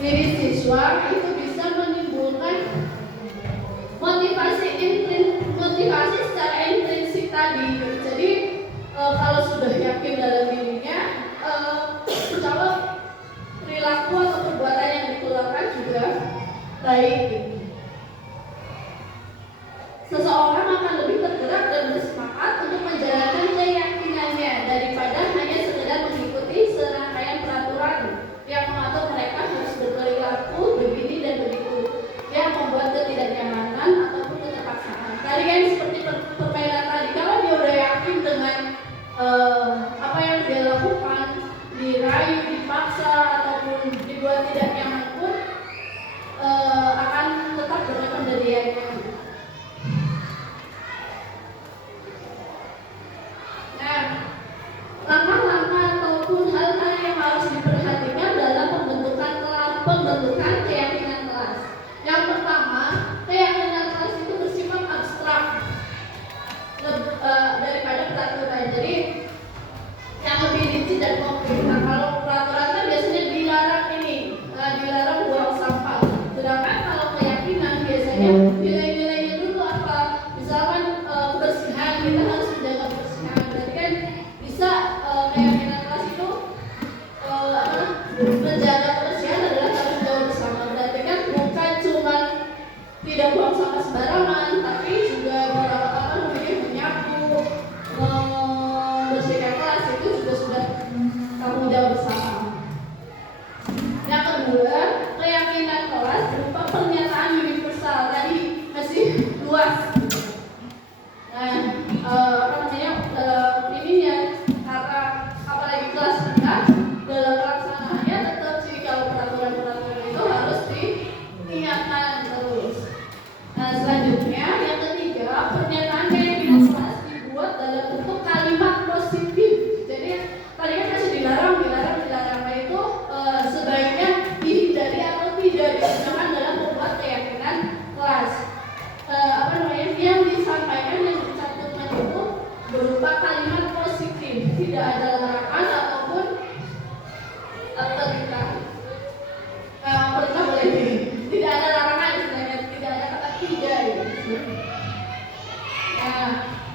diri siswa itu bisa menimbulkan motivasi secara intrinsik tadi. Jadi kalau sudah yakin dalam dirinya, kalau perilaku atau perbuatan yang dikeluarkan juga baik. Seseorang akan lebih tergerak dan bersemangat untuk menjalankan keyakinannya daripada hanya sekedar mengikuti serangkaian peraturan yang mengatur mereka harus berperilaku begini dan begitu, yang membuat ketidaknyamanan ataupun keterpaksaan. Tadi kan seperti permainan tadi, kalau dia udah yakin dengan apa yang dia lakukan, dirayu, dipaksa ataupun dibuat tidak nyaman pun akan tetap dengan pendiriannya.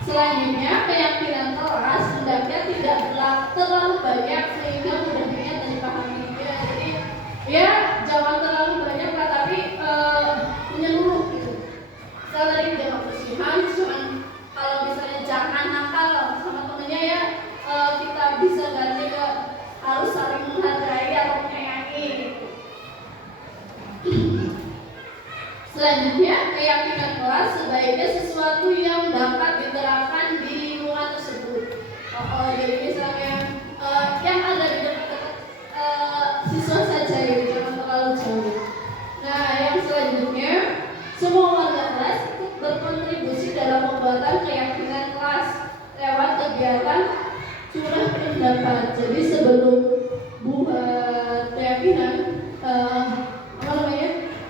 Selanjutnya, keyakinan kelas hendaknya tidak terlalu banyak sehingga mudah dilihat dan dipahami. Ya, jadi ya jangan terlalu banyak lah, tapi menyeluruh gitu. Saya tadi jaga kebersihan, cuman kalau misalnya jangan nakal sama temennya ya, kita bisa ganti ke harus saling menghargai atau menyayangi. Selanjutnya, keyakinan kelas sebaiknya sesuatu yang dapat diterapkan di lingkungan tersebut. Jadi misalnya yang ada di dekat-dekat siswa saja, gitu, jangan terlalu jauh. Nah, yang selanjutnya, semua warga kelas ikut berkontribusi dalam pembuatan keyakinan kelas lewat kegiatan curah pendapat. Jadi sebelum buat keyakinan,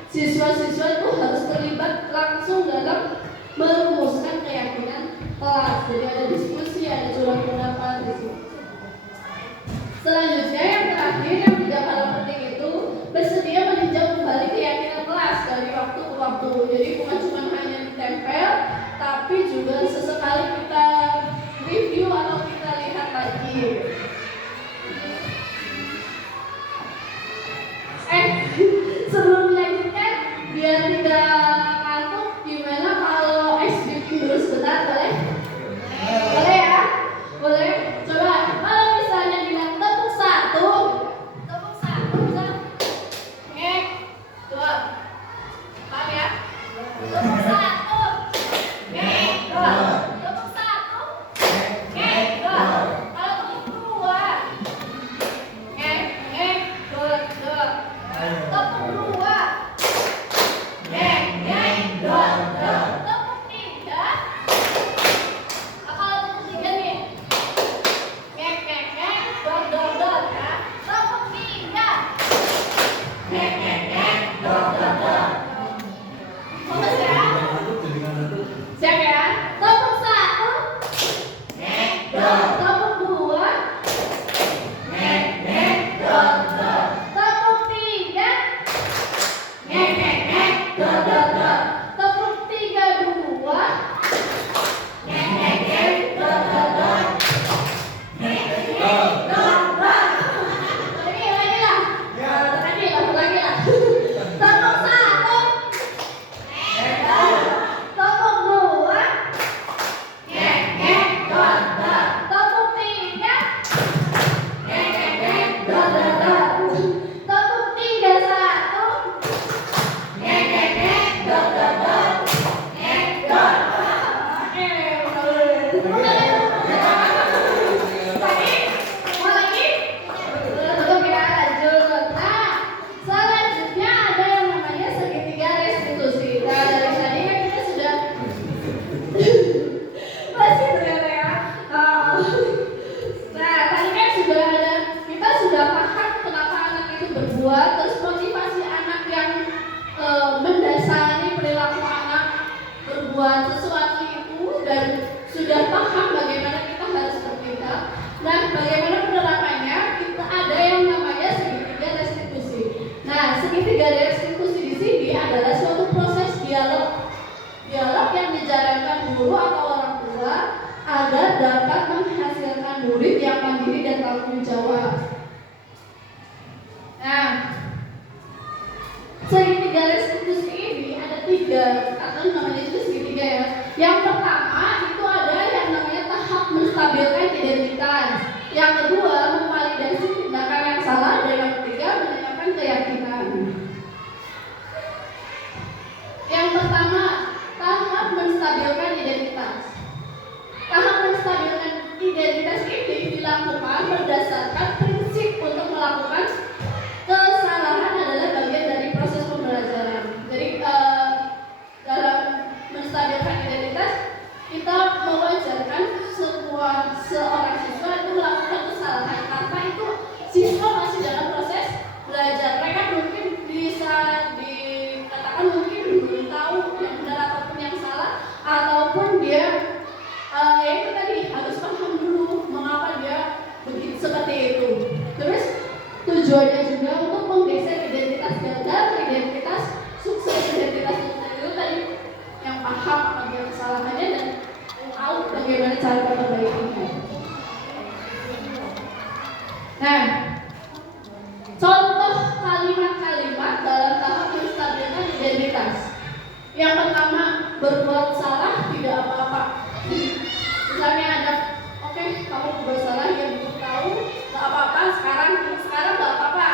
siswa-siswa itu harus terlibat langsung dalam merumuskan keyakinan kelas. Jadi ada diskusi, ada curah pendapat di situ. Selanjutnya yang terakhir yang tidak kalah penting itu bersedia meninjau kembali keyakinan kelas dari waktu ke waktu. Jadi bukan cuma hanya ditempel, tapi juga sesekali kita review atau kita lihat lagi. Sebelum dilanjutkan, biar tidak ngantuk, gimana kalau SBP dulu sebentar, boleh? Boleh ya? Boleh? Coba, kalau misalnya bilang tepuk satu, bisa? Dua. Paham ya? Tepuk satu, dua. Tepuk satu, dua. Kalau tepuk dua, dua. Tepuk dua, tepuk tiga. Kalau tepuk tiga nih, dot ya. Tepuk tiga, fokus ya. Siap ya? Tepuk satu, tepuk dua, tepuk tiga, tepuk tiga dua, lagi lah. Tepuk satu, tepuk dua, tepuk tiga, tepuk tiga satu, mau lagi? Belum ya, lanjut. Nah, selanjutnya ada yang namanya segitiga restitusi. Nah, dari tadi kan kita sudah masih ternyata ya. Nah, tadi kan kita sudah paham kenapa anak itu berbuat, terus motivasi anak yang mendasari perilaku anak berbuat sesuatu itu, dan sudah paham bagaimana kita harus bertindak. Nah, bagaimana penerapannya? Kita ada yang namanya segitiga restitusi. Nah, segitiga restitusi di sini adalah suatu proses dialog yang dijalankan guru atau orang tua agar dapat menghasilkan murid yang mandiri dan tanggung jawab. Nah, segitiga restitusi ini ada tiga, atau namanya itu segitiga ya. Yang pertama itu ada yang namanya tahap menstabilkan identitas. Yang kedua memvalidasi tindakan yang salah, dan yang ketiga menanyakan keyakinan. Yang pertama, tahap menstabilkan identitas. Tahap menstabilkan identitas ini dilakukan berdasarkan prinsip untuk melakukan kesalahan adalah bagian dari proses pembelajaran. Jadi dalam bagaimana cara memperbaikinya. Nah, contoh kalimat-kalimat dalam tahap menstabilkan identitas. Yang pertama, berbuat salah tidak apa-apa. Misalnya ada, oke, kamu berbuat salah, yang tahu, nggak apa-apa. Sekarang nggak apa-apa.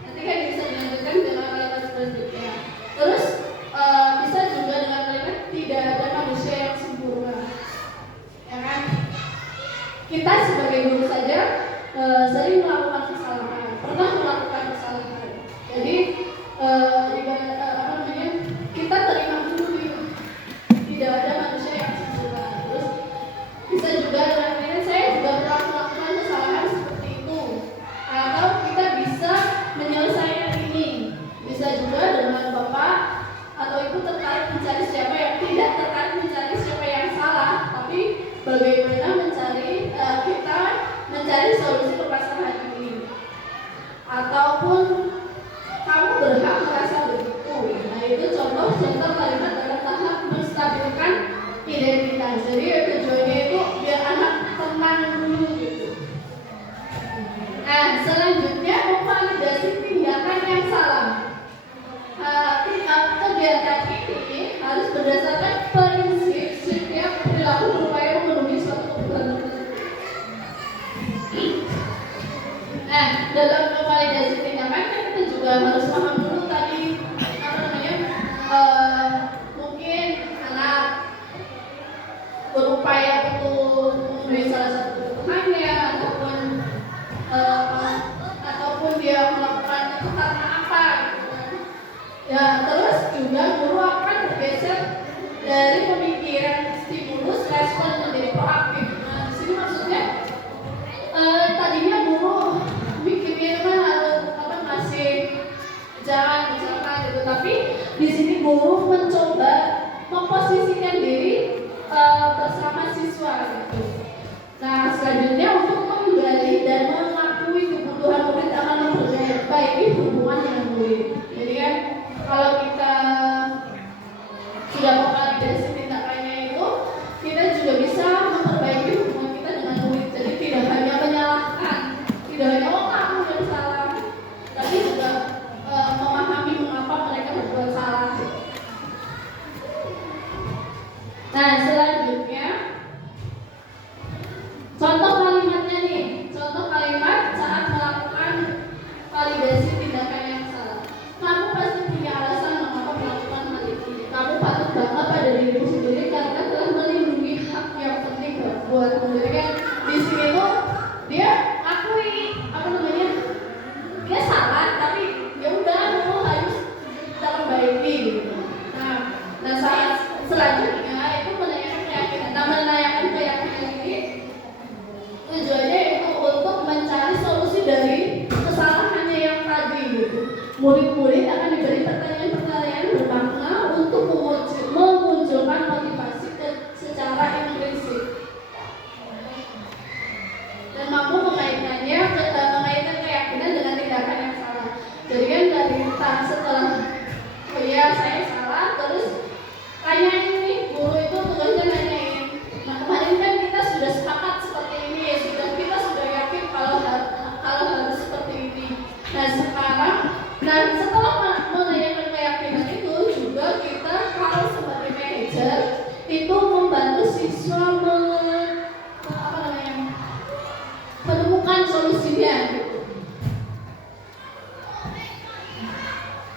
Nanti kan bisa dilanjutkan dengan kalimat selanjutnya. Terus bisa juga dengan kalimat tidak ada manusia yang sempurna, ya kan? Kita sebagai guru saja sering melakukan kesalahan, pernah melakukan kesalahan. Jadi kita terima dulu gitu. Tidak ada manusia yang sempurna. Terus bisa juga dengan saya juga pernah melakukan kesalahan seperti itu. Atau kita bisa menyelesaikan ini. Bisa juga dengan bapak atau ibu tertarik mencari siapa yang tidak tertarik mencari siapa yang salah, tapi bagaimana kita mencari solusi permasalahan ini. Ataupun kamu berhak merasa begitu. Nah, itu contoh kalimat dalam tahap menstabilkan identitas. Jadi tujuannya itu biar anak tenang dulu gitu. Nah, selanjutnya memvalidasi tindakan yang salah. Kegiatan ini harus berdasarkan prinsip setiap perilaku berupaya memenuhi suatu kebutuhan tertentu. Nah, dalam memvalidasi tindakan kan kita juga harus paham dulu tadi mungkin anak berupaya untuk memenuhi salah satu kebutuhannya ataupun dia melakukan itu karena apa gitu kan. Ya, terus juga guru akan bergeser dari pemikiran stimulus respon menjadi proaktif. Nah, di sini maksudnya tadinya guru mikirnya kan ngasih jalan misalkan gitu, tapi di sini guru mencoba memposisikan diri bersama siswa gitu. Nah, selanjutnya untuk menggali dan mengakui kebutuhan murid akan memperbaiki hubungan dengan murid. Jadi kan kalau kita sudah memvalidasi tindakannya itu, kita juga bisa memperbaiki hubungan kita dengan murid. Jadi tidak hanya menyalahkan, tidak hanya kamu yang salah, tapi juga memahami mengapa mereka berbuat salah. Nah, selanjutnya contoh kalimatnya nih, contoh kalimat saat melakukan validasi tindakan yang salah. Kamu pasti punya alasan mengapa melakukan hal ini. Kamu patut bangga pada dirimu sendiri karena telah melindungi hak yang penting buatmu. Jadi kan di sini tuh dia akui dia salah, tapi ya udah kamu harus kita perbaiki gitu. Nah saat selanjutnya itu menanyakan keyakinan. Nah, menanyakan keyakinan ini tujuannya itu untuk mencari solusi dari kesalahannya yang tadi gitu. Murid-murid akan diberi pertanyaan-pertanyaan bermakna untuk memunculkan motivasi secara implisit dan mampu mengaitkan keyakinan dengan tindakan yang salah. Jadi kan dari setelah saya salah, terus tanyain nih, guru itu tugasnya nanyain. Nah, kemarin kan kita sudah sepakat seperti ini, kita sudah yakin kalau harus seperti ini. Nah, sekarang setelah menanyakan keyakinan itu juga kita kalau sebagai manajer itu membantu siswa menemukan solusinya gitu.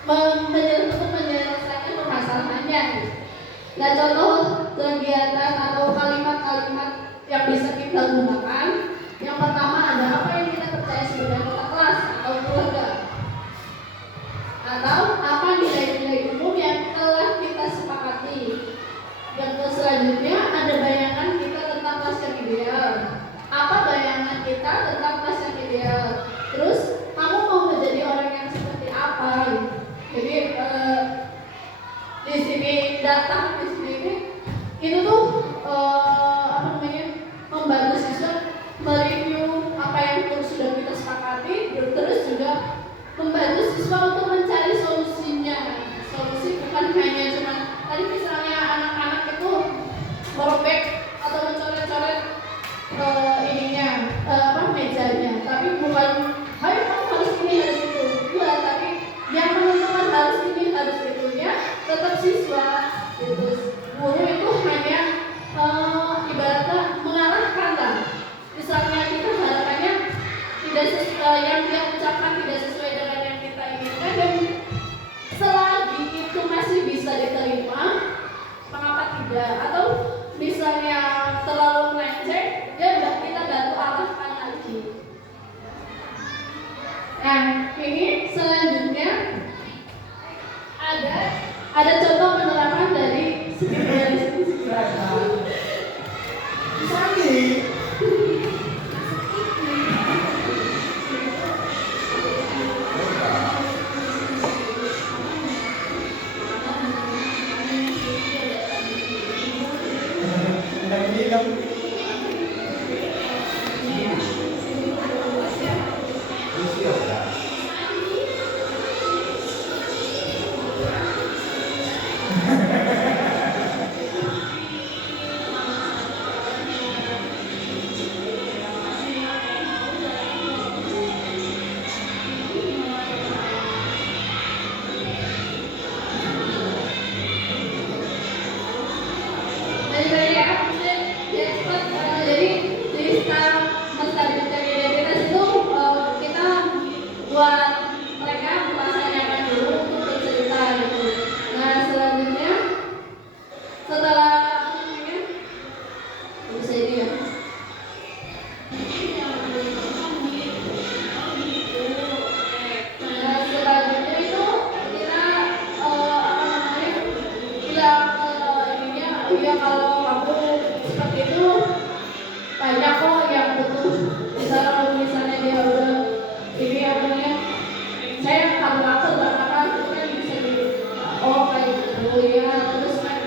Untuk menyelesaikan permasalahannya gitu. Nah, contoh kegiatan atau kalimat-kalimat yang bisa kita gunakan, yang pertama ada apa yang kita percaya sebagai anggota kelas atau keluarga, atau apa nilai-nilai umum yang telah kita sepakati. Yang selanjutnya ada bayangan kita tentang kelas yang ideal. Apa bayangan kita tentang kelas yang ideal? Terus kamu mau menjadi orang yang seperti apa? Jadi di sini data di sini itu tuh membantu siswa mereview apa yang sudah kita sepakati, terus juga membantu siswa untuk mencari solusinya. Solusi bukan hanya cuma tadi misalnya anak-anak itu merobek atau ada contoh penerapan dari segi jadi di start menstabilkan identitas itu kita buat mereka merasakan dulu untuk bercerita gitu. Nah selanjutnya setelah bisa ini ya. Nah selanjutnya itu kita bilang ininya ya kalau kamu seperti itu banyak kok yang butuh misalnya dia udah ini namanya saya kalau waktu berapa itu kan bisa di kayak gitu ya terus kan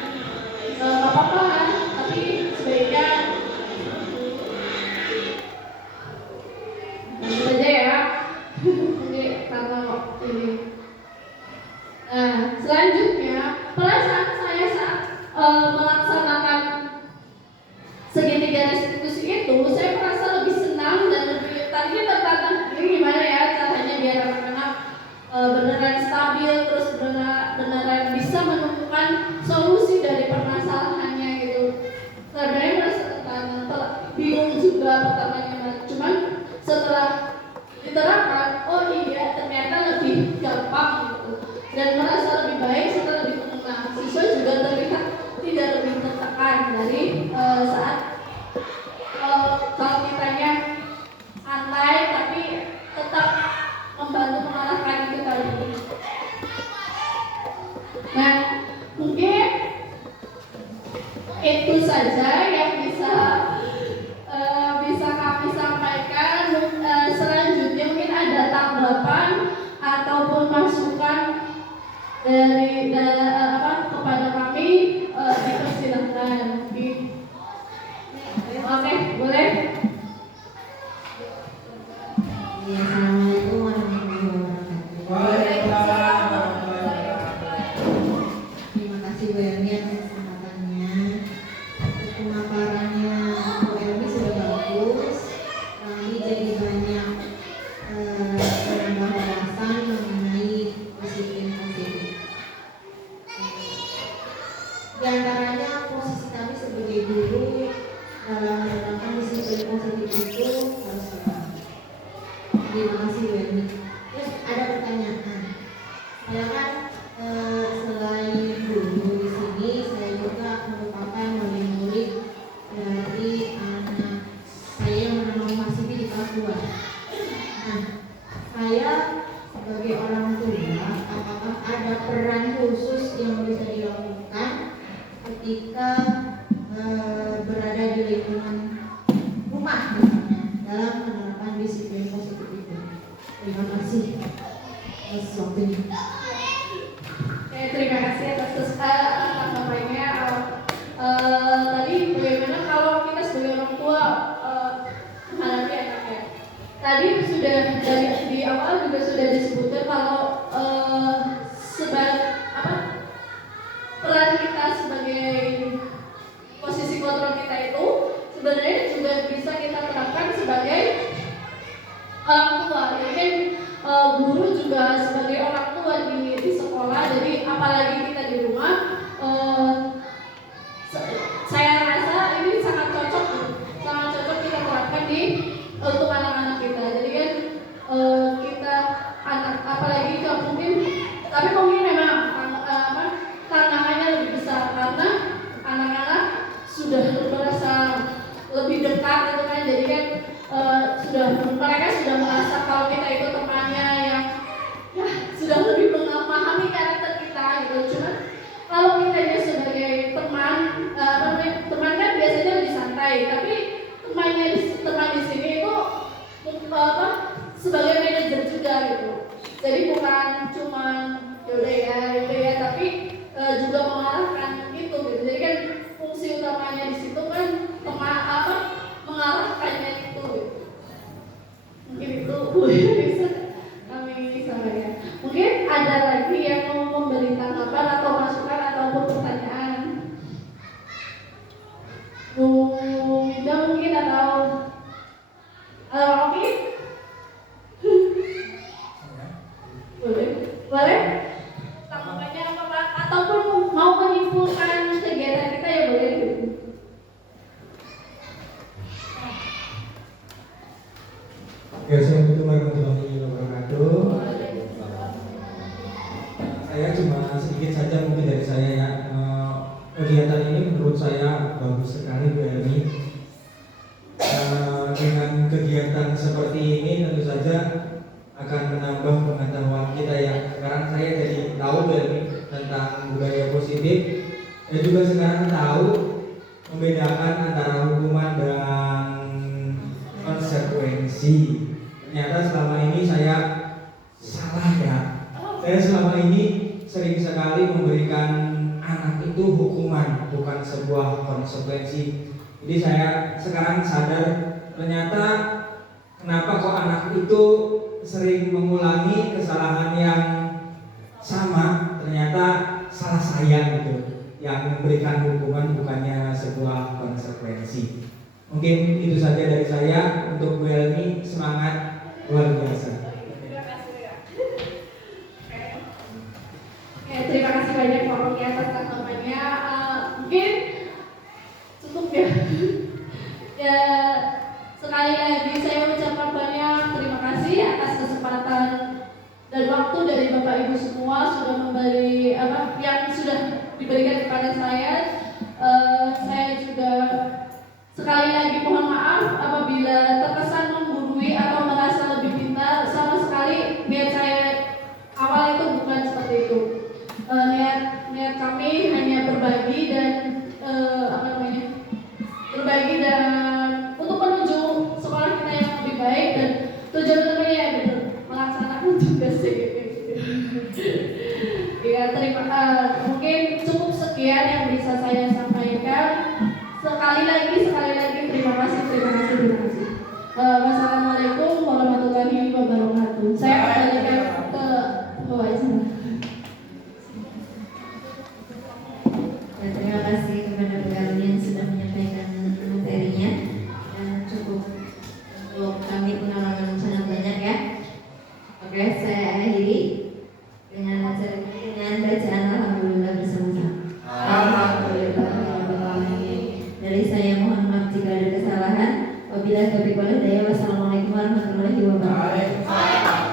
nggak apa-apa kan tapi sebaiknya lanjut aja ya jadi karena ini selanjutnya perasaan saya saat melaksanakan segitiga restitusi itu saya merasa lebih senang dan lebih tadinya tertantang ini gimana ya caranya biar anak-anak beneran stabil terus beneran bisa menemukan solusi dari permasalahannya gitu. Sebenarnya merasa tertantang bingung juga pertamanya cuman setelah diterapkan oh iya ternyata lebih gampang gitu dan merasa lebih baik setelah lebih mengenal siswa juga terlihat tidak lebih tertekan dari saat kalau kitanya santai tapi tetap membantu mengarahkan itu tadi. Nah mungkin itu saja yang bisa kami sampaikan. Selanjutnya mungkin ada tanggapan ataupun masukan dari kepada kami dipersilahkan. Oke, boleh. Ya, assalamualaikum warahmatullahi wabarakatuh. Terima kasih Bu Elmi atas kesempatannya. Pemaparannya Bu Elmi sudah bagus. Kami jadi banyak menambah wawasan mengenai disiplin-disiplin. Di antaranya posisi kami sebagai guru dalam menerapkan disiplin positif itu harus apa? Terima kasih Bu Elmi. Terus ada pertanyaan. Saya kan selain guru di sini, saya juga merupakan murid-murid dari anak saya yang bernama Mas Siti di kelas 2. Nah, saya sebagai orang tua, apakah ada peran khusus yang bisa dilakukan ketika berada di lingkungan rumah misalnya dalam menerapkan disiplin positif itu? Terima kasih atas waktunya. Terima kasih atas sampainya. Tadi bagaimana kalau kita sebagai orang tua menghadapi anaknya? Tadi sudah di awal juga sudah disebutkan kalau peran kita sebagai posisi kontrol kita itu sebenarnya juga bisa kita terapkan sebagai orang tua. Jadi kan guru juga sebagai orang tua di sekolah. Jadi apalagi kita di rumah, saya rasa ini sangat cocok kita terapkan untuk anak-anak kita. Jadi kan kita apalagi kalau mungkin, tapi mungkin memang tantangannya lebih besar karena anak-anak sudah merasa lebih dekat gitu kan. Jadi kan mereka sudah merasa kalau kita itu temannya yang sudah lebih memahami karakter kita gitu. Cuman baik, tapi teman di sini itu sebagai manajer juga gitu. Jadi bukan cuma yaudah ya, tapi juga mengarahkan gitu. Jadi kan fungsi utamanya di situ kan mengarahkannya itu. Gitu. Mungkin itu bisa kami sampaikan. Mungkin ada lagi yang mau memberi tanggapan atau masukan ataupun pertanyaan. Bu Mida mungkin atau Oki? Boleh? Tanggapannya apa Pak? Ataupun mau menyimpulkan kegiatan kita ya boleh. Assalamualaikum warahmatullahi wabarakatuh. Saya cuma sedikit saja mungkin dari saya ya. Kegiatan ini menurut saya bagus sekali Bu Elmi. Dengan kegiatan seperti ini tentu saja akan menambah pengetahuan kita yang sekarang saya jadi tahu Bu Elmi tentang budaya positif. Saya juga sekarang tahu membedakan antara hukuman dan konsekuensi. Ternyata selama ini saya salah ya. Saya selama ini sering sekali memberikan anak itu hukuman, bukan sebuah konsekuensi. Jadi saya sekarang sadar ternyata kenapa kok anak itu sering mengulangi kesalahan yang sama. Ternyata salah saya gitu, yang memberikan hukuman bukannya sebuah konsekuensi. Mungkin itu saja dari saya. Untuk Bu Elmi, semangat luar biasa. Terima kasih banyak Pak Rocky atas tanggapannya. Mungkin cukup ya. Ya, sekali lagi saya ucapkan banyak terima kasih atas kesempatan dan waktu dari Bapak Ibu semua sudah memberi yang sudah diberikan kepada saya. Saya juga sekali lagi mohon maaf apabila terkesan menggurui atau merasa lebih pintar. Sama sekali niat saya awal itu bukan seperti itu. Niat kami hanya berbagi dan berbagi dan untuk menuju sekolah kita yang lebih baik, dan tujuan utamanya ya melaksanakan tugas ya. Mungkin cukup sekian yang bisa saya sampaikan. Sekali lagi terima kasih. Wassalamualaikum warahmatullahi wabarakatuh. Saya kembalikan ke bawah sana. Terima kasih kepada Bu Elmi yang sudah menyampaikan materinya, dan cukup untuk kami pengalaman sangat banyak ya. Oke, saya akhiri dengan bacaan alhamdulillah bersama-sama. Alhamdulillahirobbilalamin. Dari saya mohon maaf jika ada kesalahan. Wabillahi taufiq wal hidayah. Wassalamualaikum warahmatullahi wabarakatuh.